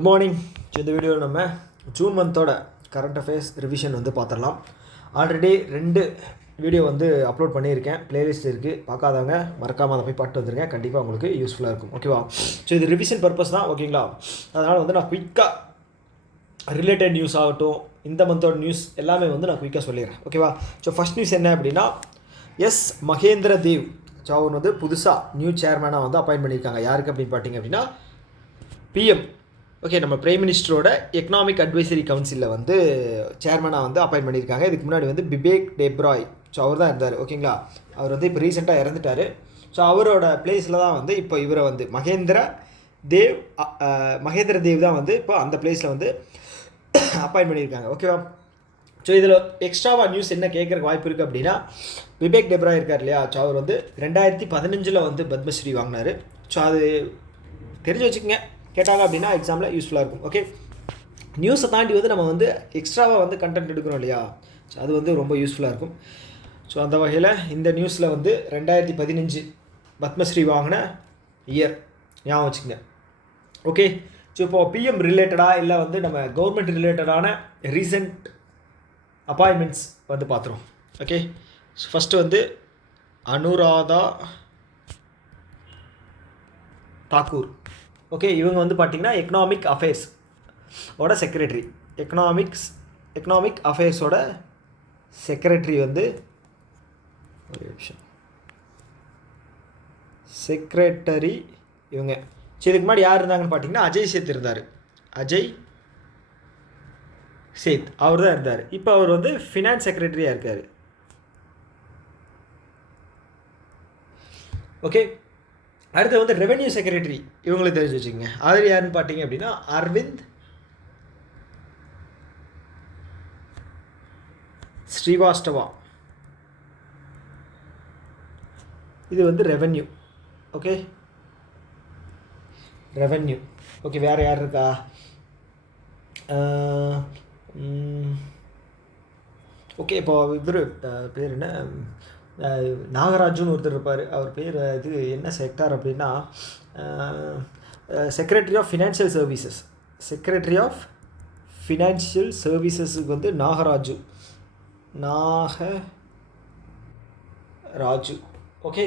Good morning. இந்த வீடியோவில் நம்ம ஜூன் மந்தோட கரண்ட் அஃபேர்ஸ் ரிவிஷன் வந்து பார்த்துடலாம். ஆல்ரெடி 2 வீடியோ வந்து அப்லோட் பண்ணியிருக்கேன். பிளேலிஸ்ட் இருக்குது, பார்க்காதவங்க மறக்காமல் அதை போய் பார்த்து வந்துருங்க. கண்டிப்பாக உங்களுக்கு யூஸ்ஃபுல்லாக இருக்கும். ஓகேவா? ஸோ இது ரிவிஷன் பர்பஸ் தான். ஓகேங்களா? அதனால் வந்து நான் குயிக்காக ரிலேட்டட் நியூஸ் ஆகட்டும், இந்த மந்தோட நியூஸ் எல்லாமே வந்து நான் குயிக்காக சொல்லிடுறேன். ஓகேவா? ஸோ ஃபஸ்ட் நியூஸ் என்ன அப்படின்னா, மகேந்திர தேவ் ஸோ அவர் வந்து புதுசாக நியூ சேர்மேனாக வந்து அப்பாயின்ட் பண்ணியிருக்காங்க. யாருக்கு அப்படின்னு பார்த்தீங்க அப்படின்னா பிஎம், ஓகே, நம்ம பிரைம் மினிஸ்டரோட எக்கனாமிக் அட்வைசரி கவுன்சிலில் வந்து சேர்மனாக வந்து அப்பாயின்ட் பண்ணியிருக்காங்க. இதுக்கு முன்னாடி வந்து பிபேக் டெப்ராய் ஸோ அவர் தான் இருந்தார். ஓகேங்களா? அவர் வந்து இப்போ ரீசெண்டாக இறந்துட்டார். ஸோ அவரோட பிளேஸில் தான் வந்து இப்போ இவரை வந்து மகேந்திர தேவ் தான் வந்து இப்போ அந்த பிளேஸில் வந்து அப்பாயின்ட் பண்ணியிருக்காங்க. ஓகேவா? ஸோ இதில் எக்ஸ்ட்ராவாக நியூஸ் என்ன கேட்குறக்கு வாய்ப்பு இருக்குது அப்படின்னா, பிபேக் டெப்ராய் இருக்கார் இல்லையா? ஸோ அவர் வந்து 2015 வந்து பத்மஸ்ரீ வாங்கினார். ஸோ அது தெரிஞ்சு வச்சுக்கோங்க, கேட்டாங்க அப்படின்னா எக்ஸாமில் யூஸ்ஃபுல்லாக இருக்கும். ஓகே, நியூஸை தாண்டி வந்து நம்ம வந்து எக்ஸ்ட்ராவாக வந்து கண்டென்ட் எடுக்கிறோம் இல்லையா? ஸோ அது வந்து ரொம்ப யூஸ்ஃபுல்லாக இருக்கும். ஸோ அந்த வகையில் இந்த நியூஸில் வந்து 2015 பத்மஸ்ரீ வாங்கின இயர் ஞாபகம் வச்சுக்கோங்க. ஓகே, ஸோ இப்போது பிஎம் ரிலேட்டடாக இல்லை வந்து நம்ம கவர்மெண்ட் ரிலேட்டடான ரீசெண்ட் அப்பாயின்மெண்ட்ஸ் வந்து பார்த்துருவோம். ஓகே, ஸோ ஃபஸ்ட்டு வந்து அனுராதா தாக்கூர். ஓகே, இவங்க வந்து பார்த்திங்கன்னா எக்கனாமிக் அஃபேர்ஸ் ஓட செக்ரட்டரி. எக்கனாமிக் அஃபேர்ஸோட செக்ரட்டரி வந்து ஒரு நிமிஷம் செக்ரட்டரி இவங்க. சரி, இதுக்கு முன்னாடி யார் இருந்தாங்கன்னு பார்த்தீங்கன்னா அஜய் சேத் இருந்தார். அஜய் சேத் அவர் தான் இருந்தார். இப்போ அவர் வந்து ஃபினான்ஸ் செக்ரட்டரியாக இருக்கார். ஓகே, அடுத்து வந்து ரெவென்யூ செக்ரட்டரி இவங்களுக்கு தெரிஞ்சு வச்சுக்கோங்க. அது யாருன்னு பார்த்தீங்க அப்படின்னா அரவிந்த் ஸ்ரீவாஸ்தவா. இது வந்து ரெவென்யூ. Okay, revenue. ஓகே, வேறு யார் இருக்கா? ஓகே, இப்போ இவர் பேர் என்ன, நாகராஜுன்னு ஒருத்தர் இருப்பார். அவர் பேர் இது என்ன செக்டார் அப்படின்னா secretary of financial services. Secretary of financial சர்வீசஸுக்கு வந்து நாகராஜு. ஓகே,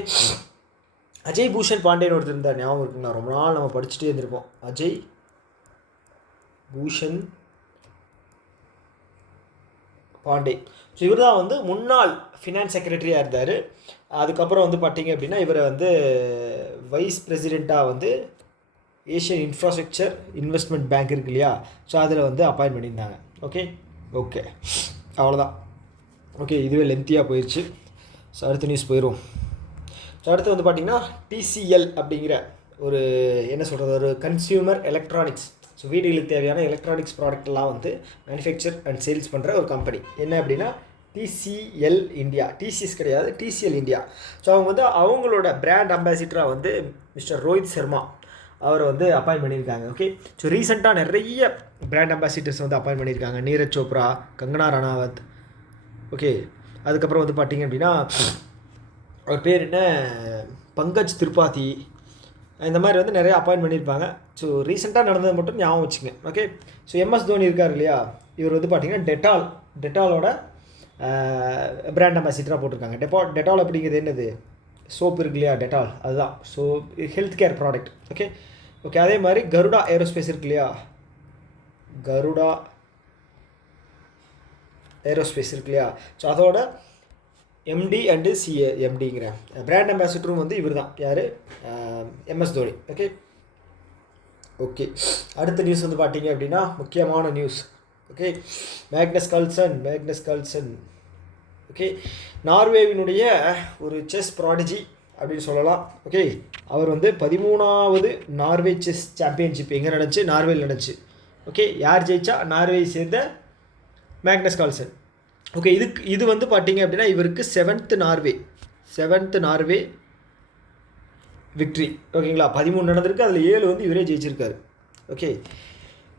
அஜய் பூஷன் பாண்டேன்னு ஒருத்தர் இருந்தார். ஞாபகம் இருக்குங்களா? ரொம்ப நாள் நம்ம படிச்சுட்டே இருந்திருப்போம். அஜய் பூஷன் பாண்டே. ஸோ இவர் தான் வந்து முன்னாள் ஃபினான்ஸ் செக்ரட்டரியாக இருந்தார். அதுக்கப்புறம் வந்து பார்த்தீங்க அப்படின்னா இவரை வந்து வைஸ் பிரசிடெண்ட்டாக வந்து ஏஷியன் இன்ஃப்ராஸ்ட்ரக்சர் இன்வெஸ்ட்மெண்ட் பேங்க் இருக்கு இல்லையா? ஸோ அதில் வந்து அப்பாயின்ட் பண்ணியிருந்தாங்க. ஓகே, அவ்வளோதான். ஓகே, இதுவே லென்த்தியாக போயிடுச்சு. ஸோ அடுத்த நியூஸ் போயிடும். ஸோ அடுத்து வந்து பார்த்திங்கன்னா டிசிஎல் அப்படிங்கிற ஒரு என்ன சொல்கிறது, ஒரு கன்சியூமர் எலக்ட்ரானிக்ஸ். ஸோ வீடுகளுக்கு தேவையான எலக்ட்ரானிக்ஸ் ப்ராடக்ட்லாம் வந்து மேனுஃபேக்சர் அண்ட் சேல்ஸ் பண்ணுற ஒரு கம்பெனி. என்ன அப்படின்னா டிசிஎல் இந்தியா. டிசிஎஸ் கிடையாது, டிசிஎல் இந்தியா. ஸோ அவங்க வந்து அவங்களோட பிராண்ட் அம்பாசிடராக வந்து மிஸ்டர் ரோஹித் சர்மா அவரை வந்து அப்பாயின்ட் பண்ணியிருக்காங்க. ஓகே, ஸோ ரீசெண்டாக நிறைய பிராண்ட் அம்பாசிடர்ஸ் வந்து அப்பாயின்ட் பண்ணியிருக்காங்க. நீரஜ் சோப்ரா, கங்கனா ரணாவத். ஓகே, அதுக்கப்புறம் வந்து பார்த்திங்க அப்படின்னா அவர் பேர் என்ன, பங்கஜ் திரிபாதி. இந்த மாதிரி வந்து நிறைய அப்பாயின்ட் பண்ணியிருப்பாங்க. ஸோ ரீசெண்டாக நடந்தது மட்டும் ஞாபகம் வச்சுங்க. ஓகே, ஸோ எம்எஸ் தோனி இருக்கார் இல்லையா? இவர் வந்து பார்த்திங்கன்னா டெட்டாலோட பிராண்ட் அம்பாசிடராக போட்டிருக்காங்க. டெட்டால் அப்படிங்கிறது என்னது, சோப்பு இருக்கு இல்லையா? டெட்டால் அதுதான். So health care product. Okay, அதே மாதிரி கருடா ஏரோஸ்பேஸ் இருக்கு இல்லையா? கருடா ஏரோஸ்பேஸ் இருக்கு இல்லையா? ஸோ அதோட எம்டி அண்டு எம்டிங்கிற பிராண்ட் அம்பாசிடரும் வந்து இவர் தான். யார்? எம்எஸ் தோனி. ஓகே, அடுத்த நியூஸ் வந்து பார்த்தீங்க அப்படின்னா முக்கியமான news. Okay, Magnus Carlsen. Okay, நார்வேவினுடைய ஒரு செஸ் ப்ராடிஜி அப்படின்னு சொல்லலாம். ஓகே, அவர் வந்து 13வது நார்வே செஸ் சாம்பியன்ஷிப் எங்கே நடந்துச்சு? நார்வேயில் நடந்துச்சு. ஓகே, யார் ஜெயிச்சா? நார்வேயை சேர்ந்த மேக்னஸ் கால்சன். ஓகே, இது வந்து பார்த்தீங்க அப்படின்னா இவருக்கு 7th நார்வே விக்ட்ரி. ஓகேங்களா? 13 நடந்திருக்கு, அதில் 7 வந்து இவரே ஜெயிச்சிருக்காரு.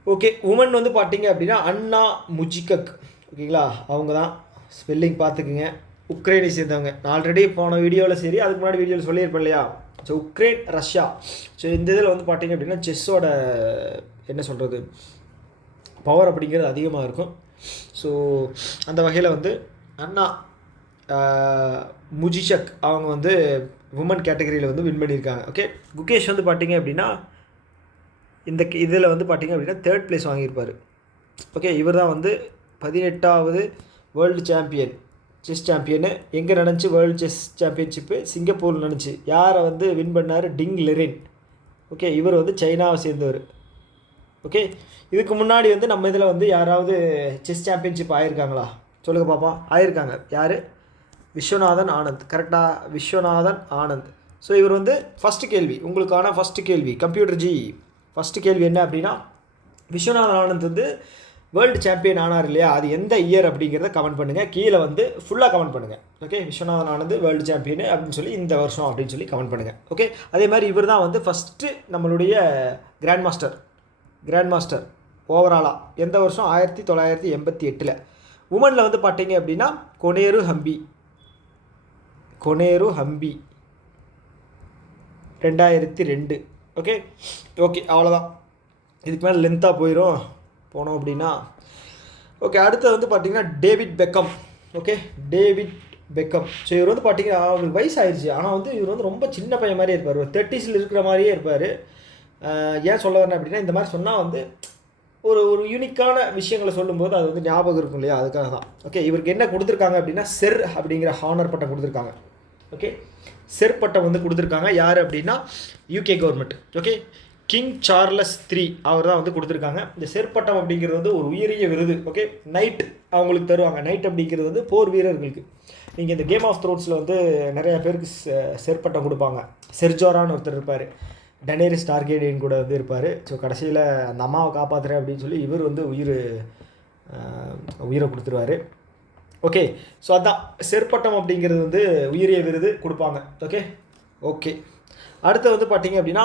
ஓகே, உமன் வந்து பார்த்தீங்க அப்படின்னா அன்னா முஜிகக். ஓகேங்களா? அவங்க தான். ஸ்பெல்லிங் பார்த்துக்குங்க. உக்ரைனை சேர்ந்தவங்க. நான் ஆல்ரெடி போன வீடியோவில் சரி அதுக்கு முன்னாடி வீடியோவில் சொல்லியிருப்பேன் இல்லையா? So Ukraine Russia. ஸோ இந்த இதில் வந்து பார்த்தீங்க அப்படின்னா செஸ்ஸோட என்ன சொல்கிறது, பவர் அப்படிங்கிறது அதிகமாக இருக்கும். ஸோ அந்த வகையில் வந்து அண்ணா முஜிஷக் அவங்க வந்து உமன் கேட்டகரியில் வந்து வின் பண்ணியிருக்காங்க. ஓகே, குகேஷ் வந்து பார்த்திங்க அப்படின்னா இந்த இதில் வந்து பார்த்திங்க அப்படின்னா 3rd place வாங்கியிருப்பார். ஓகே, இவர் தான் வந்து 18வது வேர்ல்டு சாம்பியன், செஸ் சாம்பியனு. எங்கே நடந்துச்சு வேர்ல்டு செஸ் சாம்பியன்ஷிப்பு? சிங்கப்பூரில் நடந்துச்சு. யாரை வந்து வின் பண்ணார்? டிங் லெரின். ஓகே, இவர் வந்து சைனாவை சேர்ந்தவர். ஓகே, இதுக்கு முன்னாடி வந்து நம்ம இதில் வந்து யாராவது செஸ் சாம்பியன்ஷிப் ஆகியிருக்காங்களா சொல்லுங்கள் பாப்பா? ஆயிருக்காங்க. யார்? விஸ்வநாதன் ஆனந்த். கரெக்டாக, விஸ்வநாதன் ஆனந்த். ஸோ இவர் வந்து ஃபஸ்ட்டு கேள்வி, உங்களுக்கான ஃபஸ்ட்டு கேள்வி கம்ப்யூட்டர் ஜி. ஃபஸ்ட்டு கேள்வி என்ன அப்படின்னா, விஸ்வநாதன் ஆனந்த் வந்து வேர்ல்டு சாம்பியன் ஆனார் இல்லையா, அது எந்த இயர் அப்படிங்கிறத கமெண்ட் பண்ணுங்கள். கீழே வந்து ஃபுல்லாக கமெண்ட் பண்ணுங்கள். Okay, Viswanathan Anand world champion அப்படின்னு சொல்லி இந்த வருஷம் அப்படின்னு சொல்லி கமெண்ட் பண்ணுங்கள். ஓகே, அதே மாதிரி இவர் தான் வந்து ஃபஸ்ட்டு நம்மளுடைய கிராண்ட் மாஸ்டர் ஓவராலாக எந்த வருஷம்? 1988. உமனில் வந்து பார்த்தீங்க அப்படின்னா கொனேரு ஹம்பி 2002. ஓகே, அவ்வளோதான். இதுக்கு மேலே லென்த்தாக போனோம் அப்படின்னா. ஓகே, அடுத்தது வந்து பார்த்திங்கன்னா David Beckham. Okay, David Beckham. So இவர் வந்து பார்த்திங்கன்னா அவருக்கு வயசு ஆயிடுச்சு, ஆனால் வந்து இவர் வந்து ரொம்ப சின்ன பையன் மாதிரியே இருப்பார். ஒரு 30s இருக்கிற மாதிரியே இருப்பார். ஏன் சொல்ல வரேன் அப்படின்னா, இந்த மாதிரி சொன்னால் வந்து ஒரு யூனிக்கான விஷயங்களை சொல்லும்போது அது வந்து ஞாபகம் இருக்கும் இல்லையா, அதுக்காக தான். ஓகே, இவருக்கு என்ன கொடுத்துருக்காங்க அப்படின்னா செர் அப்படிங்கிற ஹானர் பட்டம் கொடுத்துருக்காங்க. ஓகே, செர் பட்டம் வந்து கொடுத்துருக்காங்க. யார் அப்படின்னா UK government. Okay, king Charles III அவர் தான் வந்து கொடுத்துருக்காங்க. இந்த செர் பட்டம் அப்படிங்கிறது வந்து ஒரு உயரிய விருது. ஓகே, நைட் அவங்களுக்கு தருவாங்க. நைட் அப்படிங்கிறது வந்து போர் வீரர்களுக்கு. நீங்கள் இந்த கேம் ஆஃப் த்ரோன்ஸில் வந்து நிறையா பேருக்கு செர் பட்டம் கொடுப்பாங்க. செர்ஜோரான்னு ஒருத்தர் இருப்பார், டனேரிஸ் டார்கேரியன் கூட வந்து இருப்பார். ஸோ கடைசியில் அந்த அம்மாவை காப்பாற்றுறேன் அப்படின்னு சொல்லி இவர் வந்து உயிரை கொடுத்துருவார். ஓகே, ஸோ அதுதான் செர்பட்டம் அப்படிங்கிறது வந்து உயரிய விருது கொடுப்பாங்க. ஓகே, அடுத்து வந்து பார்த்தீங்க அப்படின்னா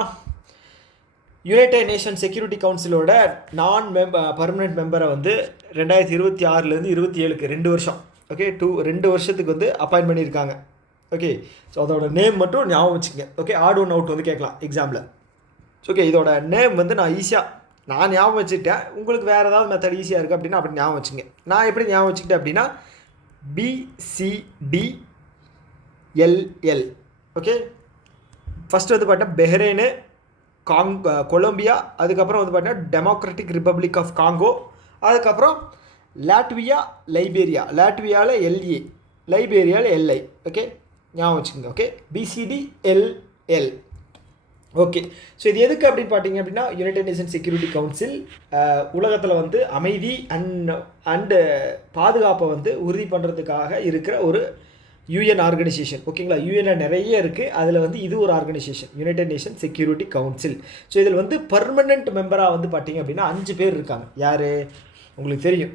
யுனைடெட் நேஷன் செக்யூரிட்டி கவுன்சிலோட பர்மனெண்ட் மெம்பரை வந்து 2026 27 2 வருஷம். ஓகே, 2 வருஷத்துக்கு வந்து அப்பாயின்ட் பண்ணியிருக்காங்க. ஓகே, ஸோ அதோட நேம் மட்டும் ஞாபகம் வச்சுக்கங்க. ஓகே, ஆட் ஒன் அவுட் வந்து கேட்கலாம் எக்ஸாமில். ஓகே, இதோட நேம் வந்து நான் ஞாபகம் வச்சுக்கிட்டேன். உங்களுக்கு வேறு ஏதாவது மெத்தட் ஈஸியாக இருக்குது அப்படின்னா அப்படி ஞாபகம் வச்சுங்க. நான் எப்படி ஞாபகம் வச்சுக்கிட்டேன் அப்படின்னா BCDLL. ஓகே, ஃபஸ்ட்டு வந்து பார்த்தீங்கன்னா பெஹ்ரைனு, கொலம்பியா, அதுக்கப்புறம் வந்து பார்த்தீங்கன்னா டெமோக்ராட்டிக் ரிப்பப்ளிக் ஆஃப் காங்கோ, அதுக்கப்புறம் லாட்வியா, லைபேரியா. லாட்வியாவில் LA, லைபேரியாவில் LI. ஓகே, ஞாபகம் வச்சுக்கோங்க. Okay, BCDLL. ஓகே, ஸோ இது எதுக்கு அப்படின்னு பார்த்தீங்க அப்படின்னா யுனைடெட் நேஷன் செக்யூரிட்டி கவுன்சில் உலகத்தில் வந்து அமைதி அண்டு பாதுகாப்பை வந்து உறுதி பண்ணுறதுக்காக இருக்கிற ஒரு UN ஆர்கனைசேஷன். ஓகேங்களா, யூஎனில் நிறைய இருக்குது, அதில் வந்து இது ஒரு organisation, United nation security council. So இதில் வந்து பர்மனெண்ட் மெம்பராக வந்து பார்த்தீங்க அப்படின்னா 5 பேர் இருக்காங்க. யார் உங்களுக்கு தெரியும்?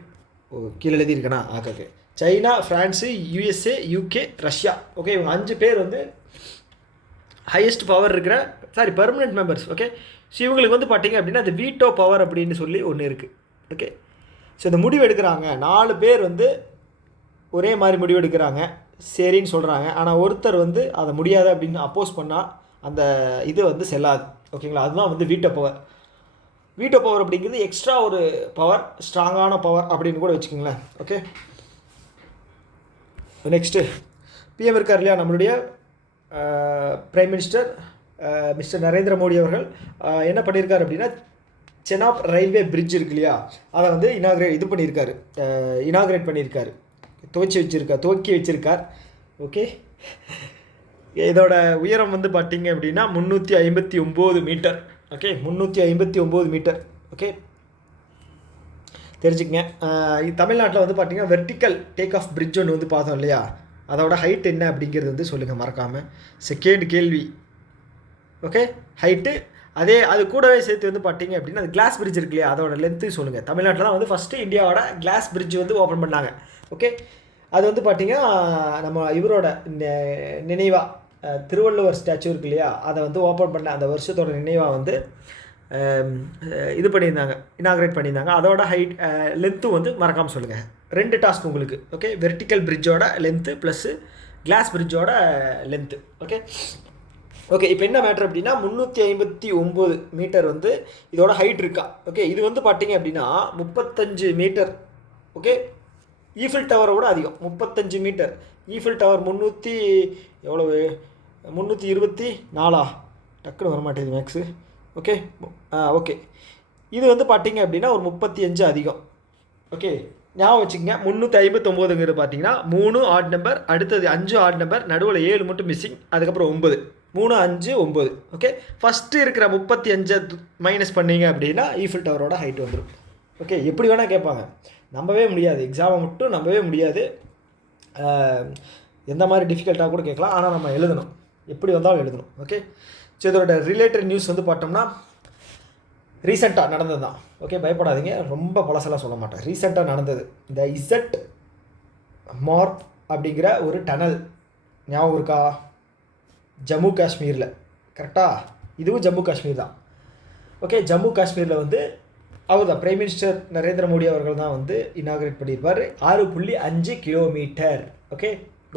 கீழே எழுதியிருக்கேனா? Okay, China, France, USA, UK, Russia. Okay, இவங்க 5 பேர் வந்து ஹையஸ்ட் பவர் இருக்கிற பர்மனெண்ட் மெம்பர்ஸ். ஓகே, ஸோ இவங்களுக்கு வந்து பார்த்தீங்க அப்படின்னா அந்த வீட்டோ பவர் அப்படின்னு சொல்லி ஒன்று இருக்குது. ஓகே, ஸோ இந்த முடிவு எடுக்கிறாங்க. 4 பேர் வந்து ஒரே மாதிரி முடிவு எடுக்கிறாங்க, சரின்னு சொல்கிறாங்க. ஆனால் ஒருத்தர் வந்து அதை முடியாது அப்படின்னு அப்போஸ் பண்ணால் அந்த இது வந்து செல்லாது. ஓகேங்களா, அதுதான் வந்து வீட்டோ பவர். வீட்டோ பவர் அப்படிங்கிறது எக்ஸ்ட்ரா ஒரு பவர், ஸ்ட்ராங்கான பவர் அப்படின்னு கூட வச்சுக்கோங்களேன். ஓகே, நெக்ஸ்ட்டு PM இருக்கார் இல்லையா, நம்மளுடைய prime minister mister Narendra Modi அவர்கள் என்ன பண்ணியிருக்காரு அப்படின்னா செனாப் ரயில்வே பிரிட்ஜ் இருக்கு இல்லையா, அதை வந்து இனாக்ரேட் பண்ணியிருக்காரு, துவக்கி வச்சிருக்கார். ஓகே, இதோட உயரம் வந்து பார்த்தீங்க அப்படின்னா 359 மீட்டர். Okay, 359 metre. ஓகே, தெரிஞ்சுக்கங்க. தமிழ்நாட்டில் வந்து பார்த்தீங்கன்னா வெர்டிக்கல் டேக் ஆஃப் பிரிட்ஜ் ஒன்று வந்து பார்த்தோம் இல்லையா, அதோட ஹைட் என்ன அப்படிங்கிறது வந்து சொல்லுங்கள் மறக்காமல். செகண்ட் கேள்வி. Okay, height. அது கூடவே சேர்த்து வந்து பார்த்தீங்க அப்படின்னா அது கிளாஸ் பிரிட்ஜ் இருக்கு இல்லையா, அதோட லென்த்து சொல்லுங்கள். தமிழ்நாட்டில் தான் வந்து ஃபஸ்ட்டு இந்தியாவோட கிளாஸ் பிரிட்ஜ் வந்து ஓப்பன் பண்ணாங்க. ஓகே, அது வந்து பார்த்திங்கன்னா நம்ம இவரோட நினைவாக திருவள்ளுவர் ஸ்டாச்சு இருக்கு இல்லையா, அதை வந்து ஓப்பன் பண்ண அந்த வருஷத்தோட நினைவாக வந்து இது பண்ணியிருந்தாங்க, இனாக்ரேட் பண்ணியிருந்தாங்க. அதோட லென்த்தும் வந்து மறக்காமல் சொல்லுங்கள். 2 டாஸ்க் உங்களுக்கு. ஓகே, வெர்டிக்கல் பிரிட்ஜோட லென்த்து ப்ளஸ்ஸு கிளாஸ் பிரிட்ஜோட லென்த்து. ஓகே, ஓகே, இப்போ என்ன மேட்ரு அப்படின்னா 359 மீட்டர் வந்து இதோட ஹைட் இருக்கா. ஓகே, இது வந்து பார்த்தீங்க அப்படின்னா 35 மீட்டர். ஓகே, ஈஃபில் டவரோட அதிகம் 35 மீட்டர். ஈஃபில் டவர் 300 எவ்வளவு 324 டக்குன்னு வரமாட்டேங்குது மேக்ஸு. ஓகே, ஓகே, இது வந்து பார்த்தீங்க அப்படின்னா ஒரு 35 அதிகம். ஓகே, ஞாபகம் வச்சுக்கோங்க. 359ங்கிறது பார்த்தீங்கன்னா 3 ஆட் நம்பர், அடுத்தது 5 ஆட் நம்பர், நடுவில் 7 மட்டும் மிஸ்ஸிங், அதுக்கப்புறம் 9, 3 5 9. ஓகே, ஃபஸ்ட்டு இருக்கிற 35 மைனஸ் பண்ணிங்க அப்படின்னா ஈஃபில் டவரோட ஹைட் வந்துடும். ஓகே, எப்படி வேணால் கேட்பாங்க, நம்பவே முடியாது, எக்ஸாமை மட்டும் நம்பவே முடியாது. எந்த மாதிரி டிஃபிகல்ட்டாக கூட கேட்கலாம், ஆனால் நம்ம எழுதணும், எப்படி வந்தாலும் எழுதணும். ஓகே, ஸோ இதோட ரிலேட்டட் நியூஸ் வந்து பார்த்தோம்னா ரீசெண்டாக நடந்தது தான். ஓகே, பயப்படாதீங்க, ரொம்ப பழசெல்லாம் சொல்ல மாட்டேன், ரீசெண்டாக நடந்தது. இந்த இசட் மார்ப் அப்படிங்கிற ஒரு டனல் ஞாபகம் இருக்கா? ஜம்மு காஷ்மீரில், கரெக்டாக? இதுவும் ஜம்மு காஷ்மீர் தான். ஓகே, ஜம்மு காஷ்மீரில் வந்து அவர் தான் பிரைம் மினிஸ்டர் நரேந்திர மோடி அவர்கள் தான் வந்து இனாகிரேட் பண்ணியிருப்பார். 6.5 கிலோமீட்டர். ஓகே,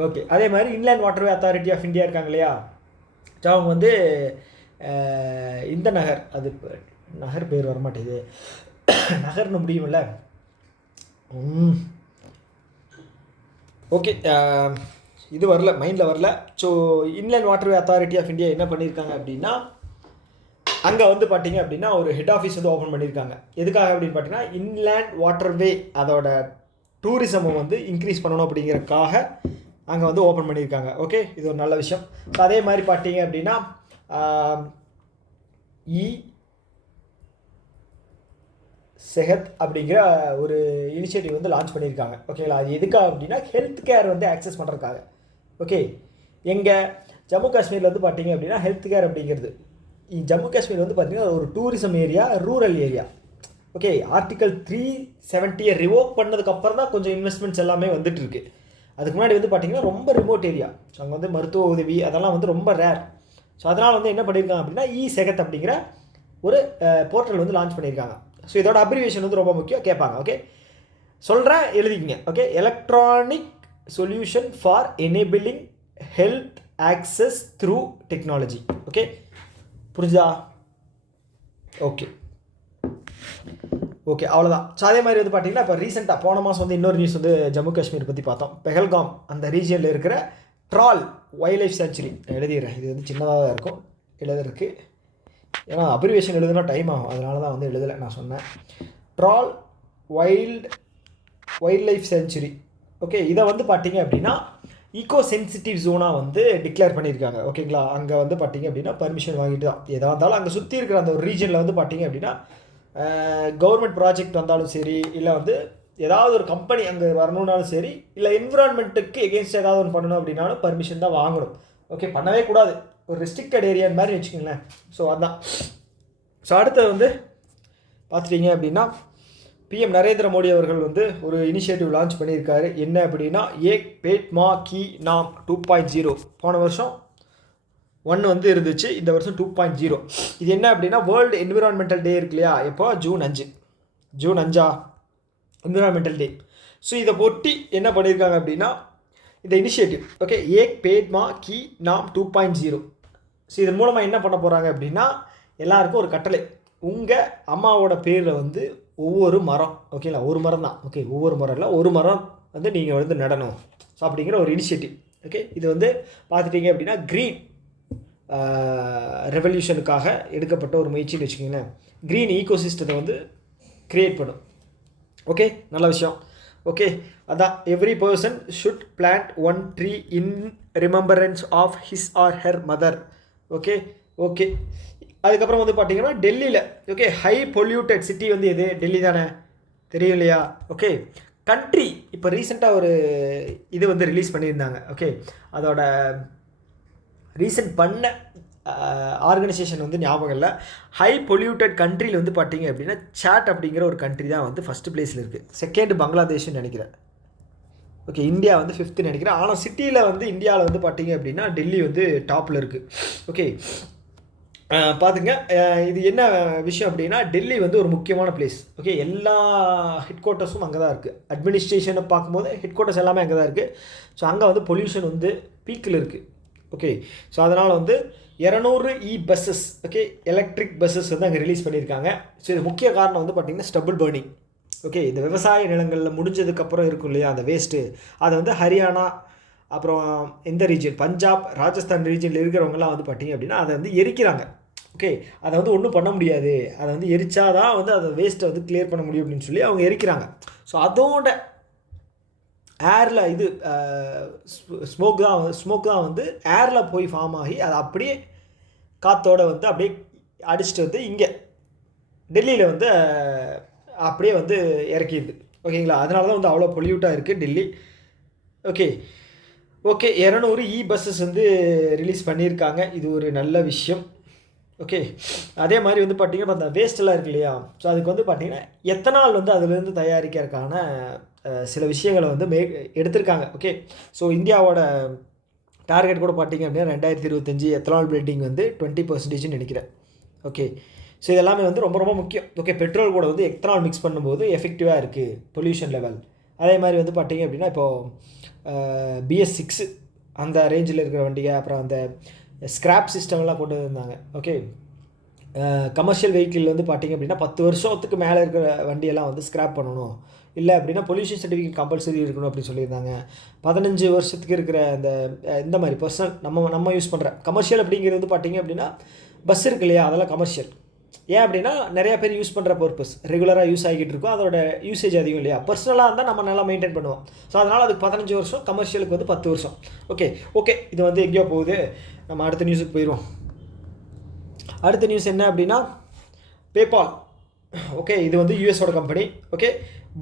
ஓகே, அதே மாதிரி inland waterway authority of India இருக்காங்க இல்லையா, ஸோ அவங்க வந்து இந்த நகர், அது நகர் பேர் வரமாட்டேது, நகர்னு முடியுமில்ல. ஓகே, இது வரல, மைண்டில் வரல. So inland waterway authority of India என்ன பண்ணியிருக்காங்க அப்படின்னா, அங்கே வந்து பார்த்தீங்க அப்படின்னா ஒரு ஹெட் ஆஃபீஸ் வந்து ஓப்பன் பண்ணியிருக்காங்க. எதுக்காக அப்படின்னு பார்த்தீங்கன்னா, இன்லேண்ட் வாட்டர்வே அதோட டூரிசமை வந்து இன்க்ரீஸ் பண்ணணும் அப்படிங்கிறதுக்காக அங்கே வந்து ஓப்பன் பண்ணியிருக்காங்க. ஓகே, இது ஒரு நல்ல விஷயம். ஸோ அதே மாதிரி பார்த்தீங்க அப்படின்னா செஹத் அப்படிங்கிற ஒரு இனிஷியேட்டிவ் வந்து லான்ச் பண்ணியிருக்காங்க. ஓகேங்களா, அது எதுக்காக அப்படின்னா ஹெல்த் கேர் வந்து ஆக்சஸ் பண்ணுறதுக்காக. ஓகே, எங்கள் ஜம்மு காஷ்மீரில் வந்து பார்த்தீங்க அப்படின்னா ஹெல்த் கேர் அப்படிங்கிறது, ஜம்மு காஷ்மீர் வந்து பார்த்திங்கன்னா ஒரு tourism area, rural area. Okay, article 370 revoke பண்ணதுக்கப்புறம் தான் கொஞ்சம் இன்வெஸ்ட்மெண்ட்ஸ் எல்லாமே வந்துட்டுருக்கு. அதுக்கு முன்னாடி வந்து பார்த்திங்கன்னா ரொம்ப ரிமோட் ஏரியா. ஸோ அங்கே வந்து மருத்துவ உதவி அதெல்லாம் வந்து ரொம்ப ரேர். ஸோ அதனால் வந்து என்ன பண்ணியிருக்காங்க அப்படின்னா செகத் அப்படிங்கிற ஒரு போர்ட்டல் வந்து லான்ச் பண்ணியிருக்காங்க. ஸோ இதோட அப்ரிவேஷன் வந்து ரொம்ப முக்கியம், கேட்பாங்க. ஓகே, சொல்கிறேன், எழுதிக்கிங்க. Okay, electronic solution for enabling health access through technology. Okay, புரிஞ்சுதா? ஓகே, ஓகே, அவ்வளோதான். ஸோ அதே மாதிரி வந்து பார்த்தீங்கன்னா இப்போ ரீசெண்டாக போன மாதம் வந்து இன்னொரு நியூஸ் வந்து ஜம்மு காஷ்மீர் பற்றி பார்த்தோம். பெஹல்காம் அந்த ரீஜியனில் இருக்கிற ட்ரால் வைல்ட் லைஃப் சேஞ்சுரி, எழுதிடுறேன், இது வந்து சின்னதாக தான் இருக்கும் எழுதுறதுக்கு, ஏன்னா அப்ரிவேஷன் எழுதுனா டைம் ஆகும், அதனால தான் வந்து எழுதலை. நான் சொன்னேன் ட்ரால் வைல்ட் லைஃப் சேஞ்சுரி. ஓகே, இதை வந்து பார்த்தீங்க அப்படின்னா ஈகோ சென்சிட்டிவ் ஜோனாக வந்து டிக்ளேர் பண்ணியிருக்காங்க. ஓகேங்களா, அங்கே வந்து பார்த்தீங்க அப்படின்னா பர்மிஷன் வாங்கிட்டு தான் எதாக இருந்தாலும் அங்கே சுற்றி இருக்கிற அந்த ஒரு ரீஜனில் வந்து பார்த்தீங்க அப்படின்னா கவர்மெண்ட் ப்ராஜெக்ட் வந்தாலும் சரி, இல்லை வந்து ஏதாவது ஒரு கம்பெனி அங்கே வரணுன்னாலும் சரி, இல்லை என்விரான்மெண்ட்டுக்கு எகென்ஸ்ட் ஏதாவது ஒன்று பண்ணணும் அப்படின்னாலும் பர்மிஷன் தான் வாங்கணும். ஓகே, பண்ணவே கூடாது, ஒரு ரெஸ்ட்ரிக்டட் ஏரியான்னு மாதிரி வச்சுக்கோங்களேன். ஸோ அதுதான். ஸோ அடுத்தது வந்து பார்த்துட்டிங்க அப்படின்னா பிஎம் நரேந்திர மோடி அவர்கள் வந்து ஒரு இனிஷியேட்டிவ் லான்ச் பண்ணியிருக்காரு. என்ன அப்படின்னா ஏக் பேட் மா கி நாம் 2.0. போன வருஷம் 1 வந்து இருந்துச்சு, இந்த வருஷம் 2.0. இது என்ன அப்படின்னா வேர்ல்டு என்விரான்மெண்டல் டே இருக்கு இல்லையா, எப்போ ஜூன் 5 என்விரான்மெண்டல் டே. ஸோ இதை பொட்டி என்ன பண்ணியிருக்காங்க அப்படின்னா இந்த இனிஷியேட்டிவ், ஓகே, ஏக் பேட் மா கி நாம் 2.0. ஸோ இதன் மூலமாக என்ன பண்ண போகிறாங்க அப்படின்னா எல்லாருக்கும் ஒரு கட்டளை, உங்கள் அம்மாவோட பேரில் வந்து ஒவ்வொரு மரம், ஓகேங்களா, ஒரு மரம் தான், ஓகே, ஒவ்வொரு மரம் இல்லை, ஒரு மரம் வந்து நீங்கள் வந்து நடணும். ஸோ அப்படிங்கிற ஒரு இனிஷியேட்டிவ். ஓகே, இது வந்து பார்த்துட்டிங்க அப்படின்னா க்ரீன் ரெவல்யூஷனுக்காக எடுக்கப்பட்ட ஒரு முயற்சின்னு வச்சுக்கிங்களேன். க்ரீன் ஈகோசிஸ்டத்தை வந்து க்ரியேட் பண்ணும். ஓகே, நல்ல விஷயம். ஓகே, அதான் every person should plant 1 tree in remembrance of his or her mother. Okay, okay, அதுக்கப்புறம் வந்து பார்த்தீங்கன்னா டெல்லியில், ஓகே, ஹை பொல்யூட்டட் சிட்டி வந்து எது? டெல்லி தானே, தெரியும் இல்லையா? ஓகே, கண்ட்ரி இப்போ ரீசெண்டாக ஒரு இது வந்து ரிலீஸ் பண்ணியிருந்தாங்க. ஓகே, அதோட ரீசெண்ட் பண்ண ஆர்கனைசேஷன் வந்து ஞாபகம் இல்லை. ஹை பொல்யூட்டட் கண்ட்ரியில் வந்து பார்த்தீங்க அப்படின்னா சாட் அப்படிங்கிற ஒரு கண்ட்ரி தான் வந்து ஃபஸ்ட்டு பிளேஸில் இருக்குது. செகண்ட் பங்களாதேஷ்னு நினைக்கிறேன். ஓகே, இந்தியா வந்து 5th நினைக்கிறேன். ஆனால் சிட்டியில் வந்து இந்தியாவில் வந்து பார்த்தீங்க அப்படின்னா டெல்லி வந்து டாப்பில் இருக்குது. ஓகே, பார்த்துங்க, இது என்ன விஷயம் அப்படின்னா டெல்லி வந்து ஒரு முக்கியமான பிளேஸ். ஓகே, எல்லா ஹெட் குவார்ட்டர்ஸும் அங்கே தான் இருக்குது. அட்மினிஸ்ட்ரேஷனை பார்க்கும்போது ஹெட் குவார்ட்டர்ஸ் எல்லாமே அங்கே தான் இருக்குது. ஸோ அங்கே வந்து பொல்யூஷன் வந்து பீக்கில் இருக்குது. ஓகே, ஸோ அதனால் வந்து 200 பஸ்ஸஸ், ஓகே, எலக்ட்ரிக் பஸ்ஸஸ் வந்து அங்கே ரிலீஸ் பண்ணியிருக்காங்க. ஸோ இது முக்கிய காரணம் வந்து பார்த்திங்கன்னா ஸ்டபிள் பர்னிங். ஓகே, இந்த விவசாய நிலங்களில் முடிஞ்சதுக்கப்புறம் இருக்கும் இல்லையா அந்த வேஸ்ட்டு, அதை வந்து ஹரியானா அப்புறம் இந்த ரீஜன் பஞ்சாப் ராஜஸ்தான் ரீஜனில் இருக்கிறவங்கலாம் வந்து பார்த்திங்க அப்படின்னா அதை வந்து எரிக்கிறாங்க. ஓகே, அதை வந்து ஒன்றும் பண்ண முடியாது, அதை வந்து எரிச்சாதான் வந்து அதை வேஸ்ட்டை வந்து கிளியர் பண்ண முடியும் அப்படின்னு சொல்லி அவங்க எரிக்கிறாங்க. ஸோ அதோட ஏரில் இது ஸ்மோக் தான் வந்து ஏரில் போய் ஃபார்ம் ஆகி அதை அப்படியே காற்றோட வந்து அப்படியே அடிச்சுட்டு வந்து இங்கே டெல்லியில் வந்து அப்படியே வந்து இறக்கிடுது. ஓகேங்களா, அதனால தான் வந்து அவ்வளோ பொல்யூட்டாக இருக்குது டெல்லி. ஓகே 200 பஸ்ஸஸ் வந்து ரிலீஸ் பண்ணியிருக்காங்க. இது ஒரு நல்ல விஷயம். ஓகே, அதே மாதிரி வந்து பார்த்திங்கன்னா அந்த வேஸ்ட்டெல்லாம் இருக்கு இல்லையா, ஸோ அதுக்கு வந்து பார்த்திங்கன்னா எத்தனால் வந்து அதுலேருந்து தயாரிக்கிறதுக்கான சில விஷயங்களை வந்து எடுத்திருக்காங்க. ஓகே, ஸோ இந்தியாவோட டார்கெட் கூட பார்த்திங்க அப்படின்னா 2025 எத்தனால் பிளெண்டிங் வந்து 20% நினைக்கிறேன். ஓகே, ஸோ இதெல்லாமே வந்து ரொம்ப ரொம்ப முக்கியம். ஓகே, பெட்ரோல் கூட வந்து எத்தனால் மிக்ஸ் பண்ணும்போது எஃபெக்டிவாக இருக்குது பொல்யூஷன் லெவல். அதே மாதிரி வந்து பார்த்திங்க அப்படின்னா இப்போது BS6 அந்த ரேஞ்சில் இருக்கிற வண்டியை, அப்புறம் அந்த ஸ்க்ராப் சிஸ்டம்லாம் கொண்டு வந்தாங்க. ஓகே, கமர்ஷியல் வெஹிக்கிள் வந்து பார்த்திங்க அப்படின்னா 10 வருஷத்துக்கு மேலே இருக்கிற வண்டியெல்லாம் வந்து ஸ்க்ராப் பண்ணணும், இல்லை அப்படின்னா பொல்யூஷன் சர்டிஃபிகேட் கம்பல்சரி இருக்கணும் அப்படின்னு சொல்லியிருந்தாங்க. 15 வருஷத்துக்கு இருக்கிற இந்த மாதிரி பர்சனல் நம்ம யூஸ் பண்ணுற கமர்ஷியல் அப்படிங்கிறது வந்து பார்த்திங்க அப்படின்னா பஸ் இருக்கு இல்லையா, அதெல்லாம் கமர்ஷியல். ஏன் அப்படின்னா நிறையா பேர் யூஸ் பண்ணுற பர்பஸ் ரெகுலராக யூஸ் ஆகிட்டு இருக்கும், அதோட யூசேஜ் அதிகம் இல்லையா. பர்சனலாக இருந்தால் நம்ம நல்லா மெயின்டைன் பண்ணுவோம். ஸோ அதனால் அதுக்கு 15 வருஷம், கமர்ஷியலுக்கு வந்து 10 வருஷம். ஓகே, இது வந்து எங்கேயோ போகுது. நம்ம அடுத்த நியூஸுக்கு போயிடுவோம். அடுத்த நியூஸ் என்ன அப்படின்னா பேபால். ஓகே, இது வந்து யூஎஸோட கம்பெனி. ஓகே,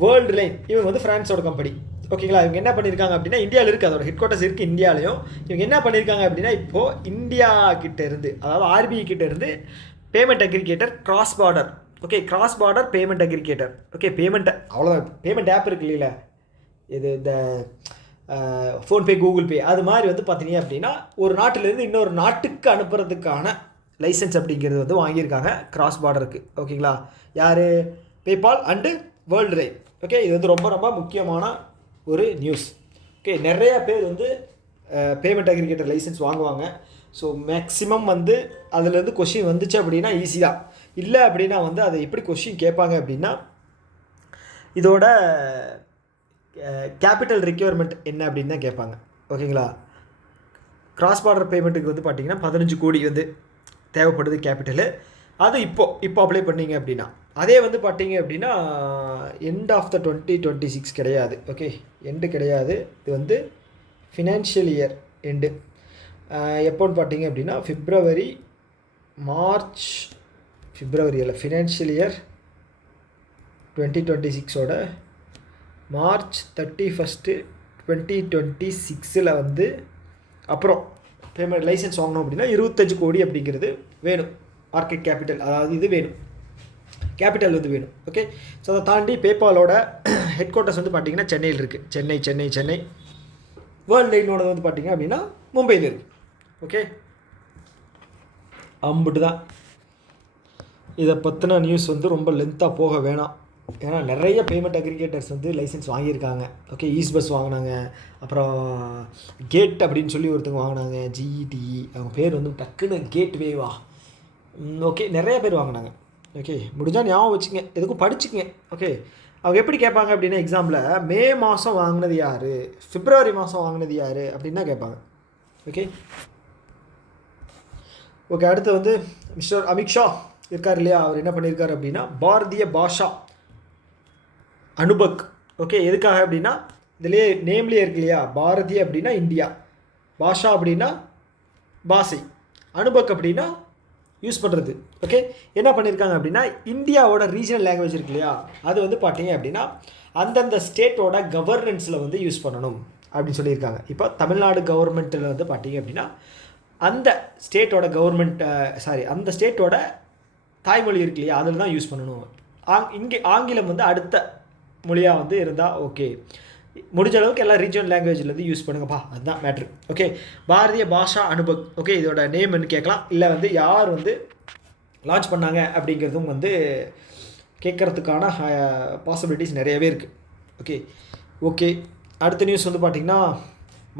வேர்ல்டு லைன் இவங்க வந்து ஃப்ரான்ஸோட கம்பெனி. ஓகேங்களா, இவங்க என்ன பண்ணியிருக்காங்க அப்படின்னா இந்தியாவில் இருக்குது, அதோட ஹெட் குவார்ட்டர்ஸ் இருக்குது இந்தியாவிலையும். இவங்க என்ன பண்ணியிருக்காங்க அப்படின்னா இப்போது இந்தியா கிட்டேருந்து, அதாவது RBI கிட்டேருந்து payment aggregator cross border. Okay, cross border payment aggregator. Okay, பேமெண்ட்டை அவ்வளோதான், பேமெண்ட் ஆப் இருக்கு இல்லைங்களா, இது இந்த ஃபோன்பே கூகுள் பே அது மாதிரி வந்து பார்த்தீங்க அப்படின்னா ஒரு நாட்டிலேருந்து இன்னொரு நாட்டுக்கு அனுப்புறதுக்கான லைசன்ஸ் அப்படிங்கிறது வந்து வாங்கியிருக்காங்க கிராஸ் பார்டருக்கு. ஓகேங்களா, யார்? PayPal and world line. Okay, இது வந்து ரொம்ப ரொம்ப முக்கியமான ஒரு நியூஸ். ஓகே, நிறையா பேர் வந்து பேமெண்ட் அக்ரிகேட்டர் லைசன்ஸ் வாங்குவாங்க. ஸோ மேக்ஸிமம் வந்து அதுலேருந்து கொஷின் வந்துச்சு அப்படின்னா ஈஸி தான். இல்லை அப்படின்னா வந்து அதை எப்படி கொஷின் கேட்பாங்க அப்படின்னா இதோட கேபிட்டல் ரெக்யர்மெண்ட் என்ன அப்படின்னு தான் கேட்பாங்க. ஓகேங்களா, கிராஸ் பார்டர் பேமெண்ட்டுக்கு வந்து பார்த்திங்கன்னா 15 கோடி வந்து தேவைப்படுது கேபிட்டலு. அது இப்போ அப்ளை பண்ணிங்க அப்படின்னா, அதே வந்து பார்த்திங்க அப்படின்னா எண்ட் ஆஃப் த 2026 கிடையாது. ஓகே, எண்டு கிடையாது, இது வந்து ஃபினான்ஷியல் இயர் எண்டு. எப்போன்னு பார்த்தீங்க அப்படின்னா ஃபிப்ரவரி இல்லை ஃபினான்ஷியல் இயர் 2026ஓட மார்ச் 31, 2026 வந்து அப்புறம் பேமெண்ட் லைசன்ஸ் வாங்கணும் அப்படின்னா 25 கோடி அப்படிங்கிறது வேணும். மார்க்கெட் கேபிட்டல், அதாவது இது வேணும், கேபிட்டல் வந்து வேணும். ஓகே, ஸோ அதை தாண்டி பேபாலோட ஹெட் குவார்ட்டர்ஸ் வந்து பார்த்திங்கன்னா சென்னையில் இருக்குது. சென்னை வேர்ல்டு லைனோட வந்து பார்த்திங்க அப்படின்னா மும்பையில் இருக்குது. ஓகே, அம்பிட்டு தான். இதை பற்றின நியூஸ் வந்து ரொம்ப லென்த்தாக போக வேணாம், ஏன்னா நிறைய பேமெண்ட் அக்ரிகேட்டர்ஸ் வந்து லைசன்ஸ் வாங்கியிருக்காங்க. ஓகே, ஈஸ்பஸ் வாங்கினாங்க, அப்புறம் கேட் அப்படின்னு சொல்லி ஒருத்தங்க வாங்கினாங்க, GETE அவங்க பேர் வந்து டக்குன்னு கேட் வேவா. ஓகே, நிறைய பேர் வாங்கினாங்க. ஓகே, முடிஞ்சால் ஞாபகம் வச்சுங்க, எதுக்கும் படிச்சுக்கங்க. ஓகே, அவங்க எப்படி கேட்பாங்க அப்படின்னா எக்ஸாமில் மே மாதம் வாங்கினது யார், பிப்ரவரி மாதம் வாங்கினது யார் அப்படின்னு தான் கேட்பாங்க. ஓகே, அடுத்து வந்து மிஸ்டர் அமித்ஷா இருக்கார் இல்லையா, அவர் என்ன பண்ணியிருக்காரு அப்படின்னா பாரதிய பாஷா அனுபக். ஓகே, எதுக்காக அப்படின்னா இதிலே நேம்லேயே இருக்கு இல்லையா, பாரதி அப்படின்னா இந்தியா, பாஷா அப்படின்னா பாஷை, அனுபக் அப்படின்னா யூஸ் பண்ணுறது. ஓகே, என்ன பண்ணியிருக்காங்க அப்படின்னா இந்தியாவோட ரீஜனல் லாங்குவேஜ் இருக்கு இல்லையா, அது வந்து பார்த்தீங்க அப்படின்னா அந்தந்த ஸ்டேட்டோட கவர்னன்ஸில் வந்து யூஸ் பண்ணணும் அப்படின்னு சொல்லியிருக்காங்க. இப்போ தமிழ்நாடு கவர்மெண்ட்டில் வந்து பார்த்தீங்க அப்படின்னா அந்த ஸ்டேட்டோட அந்த ஸ்டேட்டோட தாய்மொழி இருக்கு இல்லையா, அதில் தான் யூஸ் பண்ணணும். இங்கே ஆங்கிலம் வந்து அடுத்த மொழியாக வந்து இருந்தால் ஓகே, முடிஞ்ச அளவுக்கு எல்லா ரீஜனல் லாங்குவேஜ்லேருந்து யூஸ் பண்ணுங்கப்பா, அதுதான் மேட்ரு. ஓகே, பாரதிய பாஷா அனுபக். ஓகே, இதோட நேம்னு கேட்கலாம், இல்லை வந்து யார் வந்து லான்ச் பண்ணாங்க அப்படிங்கிறதும் வந்து கேட்குறதுக்கான பாசிபிலிட்டிஸ் நிறையவே இருக்குது. ஓகே, அடுத்த நியூஸ் வந்து பார்த்திங்கன்னா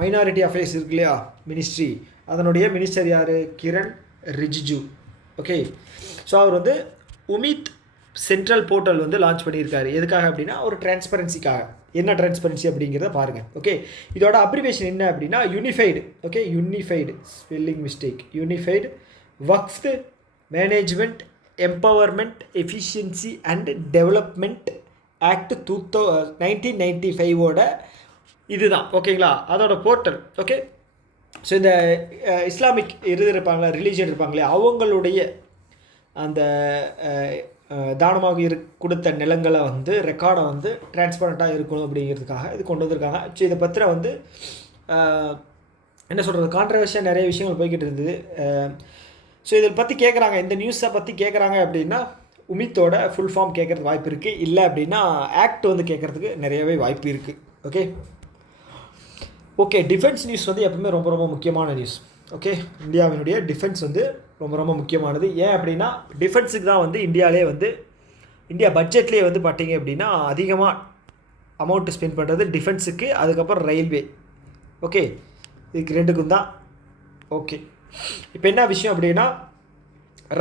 மைனாரிட்டி அஃபேர்ஸ் இருக்கு இல்லையா மினிஸ்ட்ரி, அதனுடைய மினிஸ்டர் யார்? கிரண் ரிஜிஜு. ஓகே, ஸோ அவர் வந்து உமித் சென்ட்ரல் போர்ட்டல் வந்து லான்ச் பண்ணியிருக்காரு. எதுக்காக அப்படின்னா ஒரு டிரான்ஸ்பரன்சிக்காக. என்ன டிரான்ஸ்பரன்சி அப்படிங்கிறத பாருங்கள். ஓகே, இதோட அப்ரிவேஷன் என்ன அப்படின்னா unified. Okay, unified spelling mistake. Unified Waqf management empowerment efficiency and development act 1995ஓட இதுதான். ஓகேங்களா, அதோட போர்ட்டல். ஓகே, ஸோ இந்த இஸ்லாமிக் இருப்பாங்களா, ரிலீஜியன் இருப்பாங்களே, அவங்களுடைய அந்த தானமாக கொடுத்த நிலங்களை வந்து ரெக்கார்டை வந்து டிரான்ஸ்பரண்ட்டாக இருக்கணும் அப்படிங்கிறதுக்காக இது கொண்டு வந்திருக்காங்க. ஸோ இதை பற்றின வந்து என்ன சொல்கிறது, கான்ட்ரவர்ஷியாக நிறைய விஷயங்கள் போய்கிட்டு இருந்தது. ஸோ இதை பற்றி கேட்குறாங்க, இந்த நியூஸை பற்றி கேட்குறாங்க அப்படின்னா உமித்தோட ஃபுல் ஃபார்ம் கேட்குறதுக்கு வாய்ப்பு இருக்குது. இல்லை அப்படின்னா ஆக்ட் வந்து கேட்குறதுக்கு நிறையவே வாய்ப்பு இருக்குது. ஓகே ஓகே டிஃபென்ஸ் நியூஸ் வந்து எப்பவுமே ரொம்ப ரொம்ப முக்கியமான நியூஸ். ஓகே, இந்தியாவினுடைய டிஃபென்ஸ் வந்து ரொம்ப ரொம்ப முக்கியமானது. ஏன் அப்படின்னா டிஃபென்ஸுக்கு தான் வந்து இந்தியாவிலே வந்து இந்தியா பட்ஜெட்லேயே வந்து பார்த்தீங்க அப்படின்னா அதிகமாக அமௌண்ட்டு ஸ்பெண்ட் பண்ணுறது டிஃபென்ஸுக்கு, அதுக்கப்புறம் ரயில்வே. ஓகே, இதுக்கு ரெண்டுக்கும் தான். ஓகே, இப்போ என்ன விஷயம் அப்படின்னா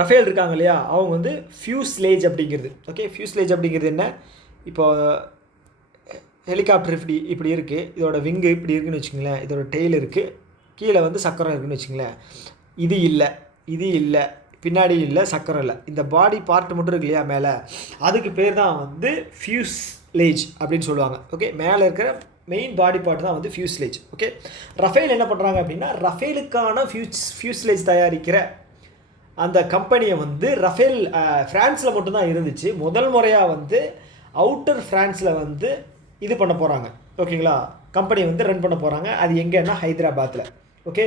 ரஃபேல் இருக்காங்க இல்லையா, அவங்க வந்து ஃபியூஸ்லேஜ் அப்படிங்கிறது. ஓகே, ஃபியூஸ்லேஜ் அப்படிங்கிறது என்ன, இப்போ ஹெலிகாப்டர் இப்படி இருக்குது, இதோட விங்கு இப்படி இருக்குதுன்னு வச்சுங்களேன், இதோட டெய்ல் இருக்குது, கீழே வந்து சக்கரம் இருக்குதுன்னு வச்சுங்களேன். இது இல்லை பின்னாடி இல்லை, சக்கரம் இல்லை, இந்த பாடி பார்ட் மட்டும் இருக்கு இல்லையா மேலே, அதுக்கு பேர் தான் வந்து ஃபியூஸ்லேஜ் அப்படின்னு சொல்லுவாங்க. ஓகே, மேலே இருக்கிற மெயின் பாடி பார்ட் தான் வந்து ஃபியூஸ்லேஜ். ஓகே, ரஃபேல் என்ன பண்ணுறாங்க அப்படின்னா ரஃபேலுக்கான ஃபியூஸ்லேஜ் தயாரிக்கிற அந்த கம்பெனியை வந்து ரஃபேல் ஃப்ரான்ஸில் மட்டும்தான் இருந்துச்சு. முதல் முறையாக வந்து அவுட்டர் ஃப்ரான்ஸில் வந்து இது பண்ண போகிறாங்க. ஓகேங்களா, கம்பெனி வந்து ரன் பண்ண போகிறாங்க. அது எங்கன்னா ஹைதராபாத்தில். ஓகே,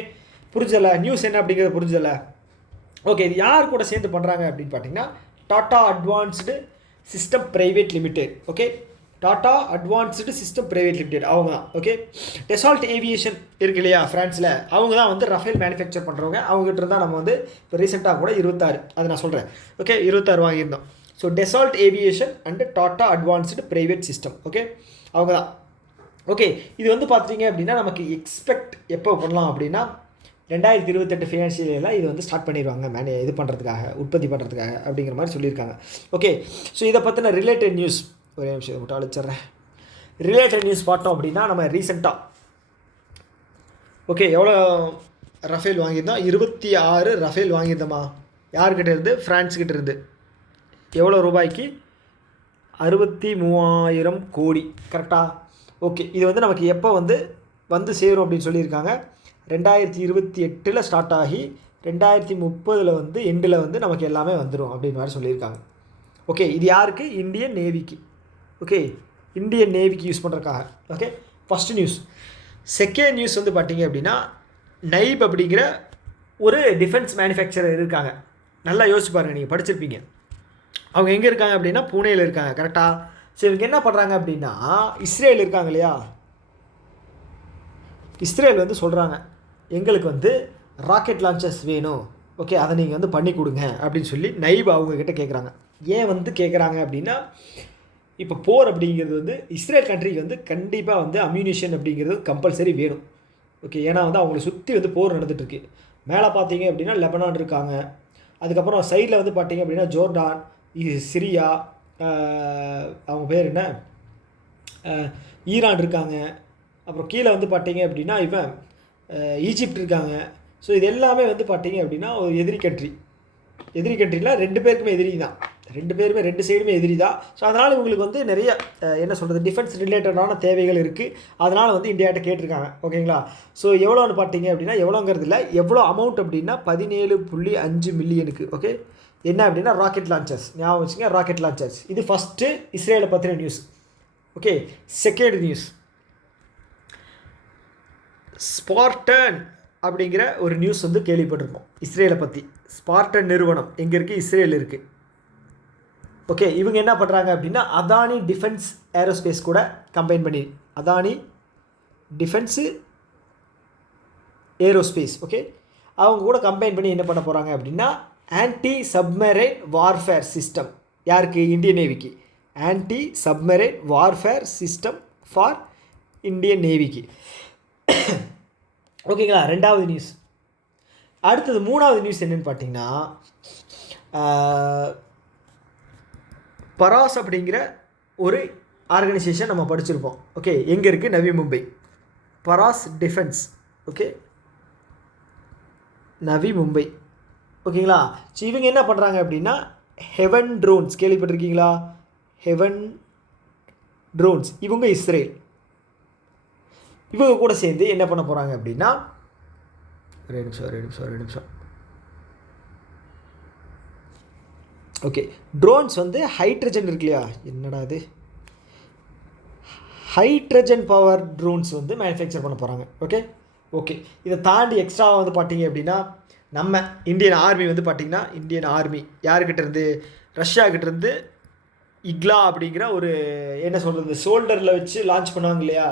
புரிஞ்சல நியூஸ் என்ன அப்படிங்கிறது புரிஞ்சல. ஓகே, இது யார் கூட சேர்ந்து பண்ணுறாங்க அப்படின்னு பார்த்தீங்கன்னா Tata advanced system private limited. Okay, Tata advanced system private limited அவங்க தான். ஓகே, டெசால்ட் ஏவியேஷன் இருக்கு இல்லையா ஃப்ரான்ஸில், அவங்க தான் வந்து ரஃபேல் மேனுஃபேக்சர் பண்ணுறவங்க. அவங்ககிட்ட இருந்தால் நம்ம வந்து இப்போ ரீசெண்டாக கூட 26 அது நான் சொல்கிறேன். ஓகே, 26 வாங்கியிருந்தோம். So Dassault aviation and Tata advanced private system. Okay, அவங்க தான். ஓகே, இது வந்து பார்த்தீங்க அப்படின்னா நமக்கு எக்ஸ்பெக்ட் எப்போ பண்ணலாம் அப்படின்னா 2028 ஃபினான்ஷியல் இயரில் இது வந்து ஸ்டார்ட் பண்ணிடுவாங்க இது பண்ணுறதுக்காக, உற்பத்தி பண்ணுறதுக்காக அப்படிங்கிற மாதிரி சொல்லியிருக்காங்க. ஓகே, ஸோ இதை பற்றின ரிலேட்டட் நியூஸ் ஒரே நிமிஷம் மட்டும் அழிச்சிட்றேன். ரிலேட்டட் நியூஸ் பார்த்தோம் அப்படின்னா நம்ம ரீசெண்டாக ஓகே எவ்வளோ ரஃபேல் வாங்கியிருந்தோம், 26 ரஃபேல் வாங்கியிருந்தோமா, யார்கிட்ட இருந்து, ஃப்ரான்ஸ்கிட்ட இருந்து. எவ்வளோ ரூபாய்க்கு, 63,000 கோடி. கரெக்டாக? ஓகே, இது வந்து நமக்கு எப்போ வந்து சேரும் அப்படின்னு சொல்லியிருக்காங்க. 2028 ஸ்டார்ட் ஆகி 2030 வந்து எண்டில் வந்து நமக்கு எல்லாமே வந்துடும் அப்படின்னு மாதிரி சொல்லியிருக்காங்க. ஓகே, இது யாருக்கு, இந்தியன் நேவிக்கு. ஓகே, இந்தியன் நேவிக்கு யூஸ் பண்ணுறதுக்காக. Okay, first news. Second news வந்து பார்த்தீங்க அப்படின்னா நைப் அப்படிங்கிற ஒரு டிஃபென்ஸ் மேனுஃபேக்சரர் இருக்காங்க. நல்லா யோசிச்சு பாருங்கள், நீங்கள் படிச்சிருப்பீங்க. அவங்க எங்கே இருக்காங்க அப்படின்னா புனேயில் இருக்காங்க. கரெக்டாக? ஸோ இவங்க என்ன பண்ணுறாங்க அப்படின்னா இஸ்ரேல் இருக்காங்க இல்லையா, இஸ்ரேல் வந்து சொல்கிறாங்க எங்களுக்கு வந்து ராக்கெட் லான்ச்சர்ஸ் வேணும். ஓகே, அதை நீங்கள் வந்து பண்ணி கொடுங்க அப்படின்னு சொல்லி நைப் அவங்கக்கிட்ட கேட்குறாங்க. ஏன் வந்து கேட்குறாங்க அப்படின்னா இப்போ போர் அப்படிங்கிறது வந்து இஸ்ரேல் கண்ட்ரிக்கு வந்து கண்டிப்பாக வந்து அம்யூனிஷன் அப்படிங்கிறது கம்பல்சரி வேணும். ஓகே, ஏன்னா வந்து அவங்கள சுற்றி வந்து போர் நடந்துகிட்ருக்கு. மேலே பார்த்தீங்க அப்படின்னா லெபனான் இருக்காங்க, அதுக்கப்புறம் சைடில் வந்து பார்த்தீங்க அப்படின்னா ஜோர்டான், சிரியா, அவங்க பேர் என்ன, ஈரான் இருக்காங்க, அப்புறம் கீழே வந்து பார்த்தீங்க அப்படின்னா இவன் ஈஜிப்ட் இருக்காங்க. ஸோ இது எல்லாமே வந்து பார்த்தீங்க அப்படின்னா ஒரு எதிரி கண்ட்ரியில் 2 பேருக்குமே எதிரி தான், 2 பேருமே 2 சைடுமே எதிரி தான். ஸோ அதனால் இவங்களுக்கு வந்து நிறைய என்ன சொல்கிறது டிஃபென்ஸ் ரிலேட்டடான தேவைகள் இருக்குது. அதனால் வந்து இந்தியாட்ட கேட்டிருக்காங்க. ஓகேங்களா, ஸோ எவ்வளோன்னு பார்த்தீங்க அப்படின்னா எவ்வளோங்கிறது இல்லை, எவ்வளோ அமௌண்ட் அப்படின்னா 17.5 மில்லியனுக்கு. ஓகே, என்ன அப்படின்னா ராக்கெட் லான்ச்சர்ஸ், ஞாபகம் வச்சுங்க, ராக்கெட் லான்ச்சர்ஸ். இது ஃபஸ்ட்டு இஸ்ரேலை பற்றின news. Okay, second news, Spartan அப்படிங்கிற ஒரு நியூஸ் வந்து கேள்விப்பட்டிருப்போம் இஸ்ரேலை பற்றி. ஸ்பார்டன் நிறுவனம் எங்கே இருக்குது, இஸ்ரேல் இருக்குது. ஓகே, இவங்க என்ன பண்ணுறாங்க அப்படின்னா அதானி டிஃபென்ஸ் ஏரோஸ்பேஸ் கூட கம்பைன் பண்ணி, அதானி டிஃபென்ஸு ஏரோஸ்பேஸ், ஓகே, அவங்க கூட கம்பைன் பண்ணி என்ன பண்ண போகிறாங்க அப்படின்னா ஆன்டி சப்மரைன் வார்ஃபேர் சிஸ்டம். யாருக்கு, இந்தியன் நேவிக்கு. Anti submarine warfare system for Indian நேவிக்கு. ஓகேங்களா, ரெண்டாவது நியூஸ். அடுத்தது 3வது நியூஸ் என்னென்னு பார்த்தீங்கன்னா, பராஸ் அப்படிங்கிற ஒரு ஆர்கனைசேஷன் நம்ம படிச்சிருப்போம். ஓகே, எங்கே இருக்குது? நவி மும்பை. பராஸ் டிஃபென்ஸ். ஓகே, நவி மும்பை. ஓகேங்களா? ஸோ இவங்க என்ன பண்ணுறாங்க அப்படின்னா, ஹெவன் ட்ரோன்ஸ் கேள்விப்பட்டிருக்கீங்களா? ஹெவன் ட்ரோன்ஸ், இவங்க இஸ்ரேல். இவங்க கூட சேர்ந்து என்ன பண்ண போகிறாங்க அப்படின்னா, ஒரு நிமிஷம். ஓகே, ட்ரோன்ஸ் வந்து ஹைட்ரஜன் இருக்கு இல்லையா, என்னடா அது, ஹைட்ரஜன் பவர் ட்ரோன்ஸ் வந்து மேனுஃபேக்சர் பண்ண போகிறாங்க. ஓகே, இதை தாண்டி எக்ஸ்ட்ரா வந்து பார்த்தீங்க அப்படின்னா, நம்ம இந்தியன் ஆர்மி வந்து பார்த்திங்கன்னா, இந்தியன் ஆர்மி யாருக்கிட்ட இருந்து, ரஷ்யாக்கிட்டேருந்து இக்லா அப்படிங்கிற ஒரு என்ன சொல்கிறது, ஷோல்டரில் வச்சு லான்ச் பண்ணுவாங்க இல்லையா,